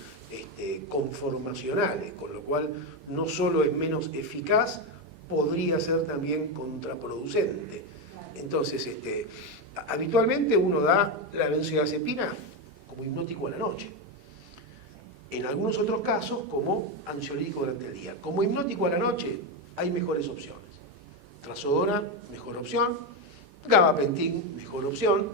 conformacionales, con lo cual no solo es menos eficaz, podría ser también contraproducente. Entonces, habitualmente uno da la benzodiazepina como hipnótico a la noche. En algunos otros casos, como ansiolítico durante el día. Como hipnótico a la noche, hay mejores opciones. Trazodona, mejor opción. Gabapentin, mejor opción.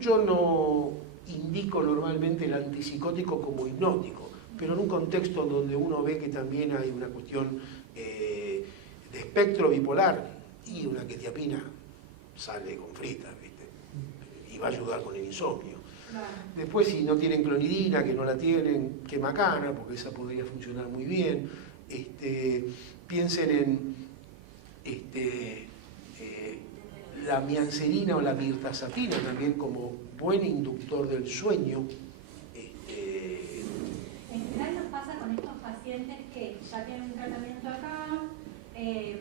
Yo no indico normalmente el antipsicótico como hipnótico, pero en un contexto donde uno ve que también hay una cuestión de espectro bipolar y una quetiapina sale con fritas, ¿viste? Y va a ayudar con el insomnio. Después, si no tienen clonidina, que no la tienen, que macana, porque esa podría funcionar muy bien. Piensen en la mianserina o la mirtazapina también como buen inductor del sueño. En general nos pasa con estos pacientes que ya tienen un tratamiento acá y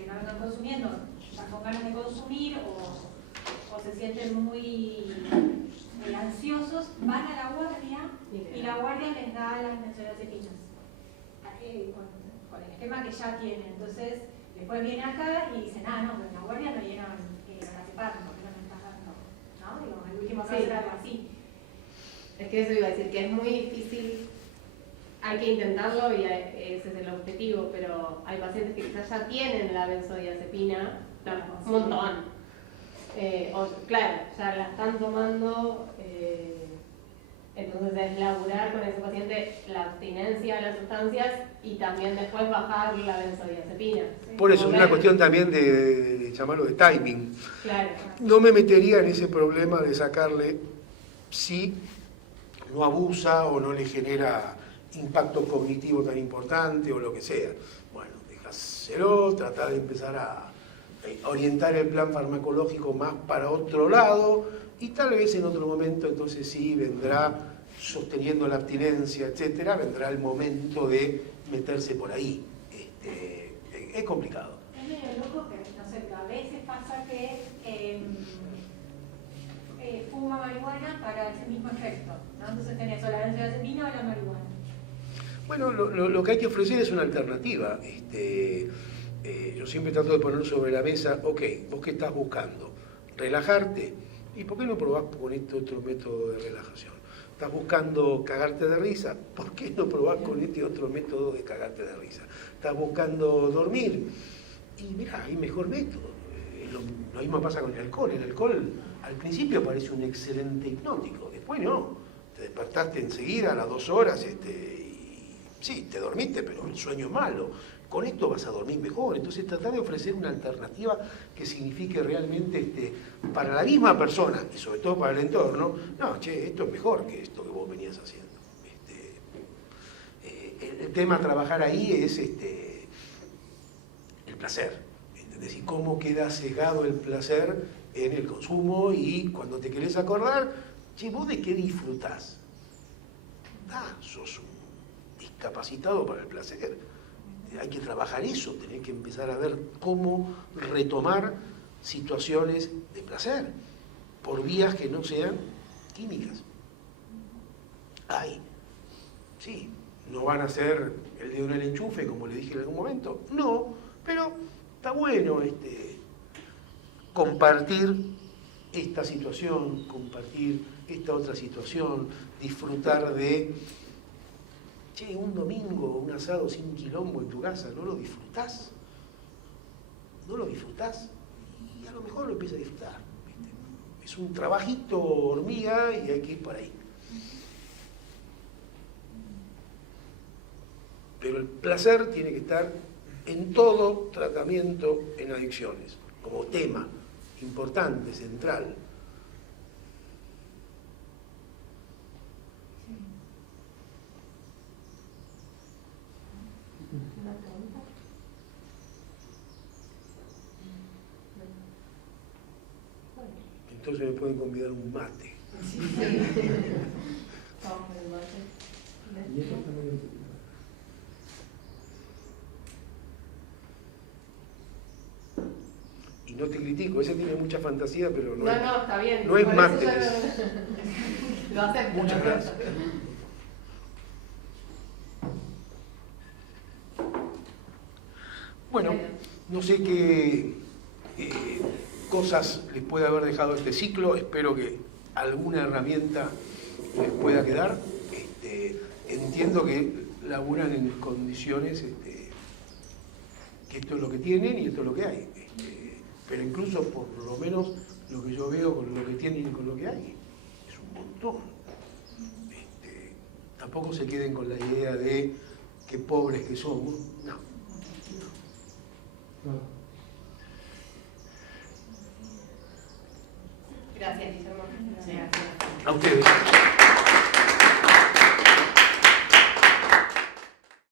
que no vengan consumiendo, ya con ganas de consumir o se sienten muy ansiosos, van a la guardia y la guardia les da las benzodiazepinas con el esquema que ya tienen. Entonces, después viene acá y dicen, no, pero en la guardia no dieron lorazepam, porque no me estás dando, ¿no? Digo, el último caso era algo así. Es que eso iba a decir, que es muy difícil, hay que intentarlo y ese es el objetivo, pero hay pacientes que quizás ya tienen la benzodiazepina, un montón. Claro, ya la están tomando, entonces es laburar con ese paciente la abstinencia de las sustancias y también después bajar la benzodiazepina. Por eso es una cuestión también de llamarlo de timing. Claro. No me metería en ese problema de sacarle si no abusa o no le genera impacto cognitivo tan importante o lo que sea. Bueno, dejáselo, tratar de empezar a orientar el plan farmacológico más para otro lado y tal vez en otro momento entonces sí vendrá, sosteniendo la abstinencia, etcétera, vendrá el momento de meterse por ahí. Es complicado. Es medio loco que, no sé, a veces pasa que fuma marihuana para ese mismo efecto, ¿no? Entonces tenés o la benzodiazepina o la marihuana. Bueno, lo que hay que ofrecer es una alternativa. Yo siempre trato de poner sobre la mesa, ok, ¿vos qué estás buscando? ¿Relajarte? ¿Y por qué no probás con este otro método de relajación? ¿Estás buscando cagarte de risa? ¿Por qué no probás con este otro método de cagarte de risa? ¿Estás buscando dormir? Y mirá, hay mejor método. Lo mismo pasa con el alcohol. El alcohol al principio parece un excelente hipnótico, después no. Te despertaste enseguida a las 2 horas y sí, te dormiste, pero el sueño es malo. Con esto vas a dormir mejor. Entonces tratar de ofrecer una alternativa que signifique realmente para la misma persona y sobre todo para el entorno, no, che, esto es mejor que esto que vos venías haciendo. El tema a trabajar ahí es el placer. ¿Entendés? Y cómo queda cegado el placer en el consumo y cuando te querés acordar, che, ¿vos de qué disfrutás? Sos un discapacitado para el placer. Hay que trabajar eso, tenés que empezar a ver cómo retomar situaciones de placer por vías que no sean químicas. Sí, no van a ser el dedo en el enchufe, como le dije en algún momento, no, pero está bueno compartir esta situación, compartir esta otra situación, disfrutar de, che, un domingo, un asado sin quilombo en tu casa, ¿no lo disfrutás? ¿No lo disfrutás? Y a lo mejor lo empiezas a disfrutar. ¿Viste? Es un trabajito hormiga y hay que ir por ahí. Pero el placer tiene que estar en todo tratamiento en adicciones, como tema importante, central. ¿Una pregunta? Entonces me pueden convidar un mate. Sí. Vamos con el mate. Y esto está medio... Y no te critico, ese tiene mucha fantasía, pero no, No, está bien. no es Por mate. eso lo acepto. Muchas lo gracias. acepto. Bueno, no sé qué cosas les puede haber dejado este ciclo, espero que alguna herramienta les pueda quedar. Entiendo que laburan en condiciones que esto es lo que tienen y esto es lo que hay. Pero incluso por lo menos lo que yo veo con lo que tienen y con lo que hay es un montón. Tampoco se queden con la idea de qué pobres que somos, no. Gracias, Guillermo. Gracias. A ustedes.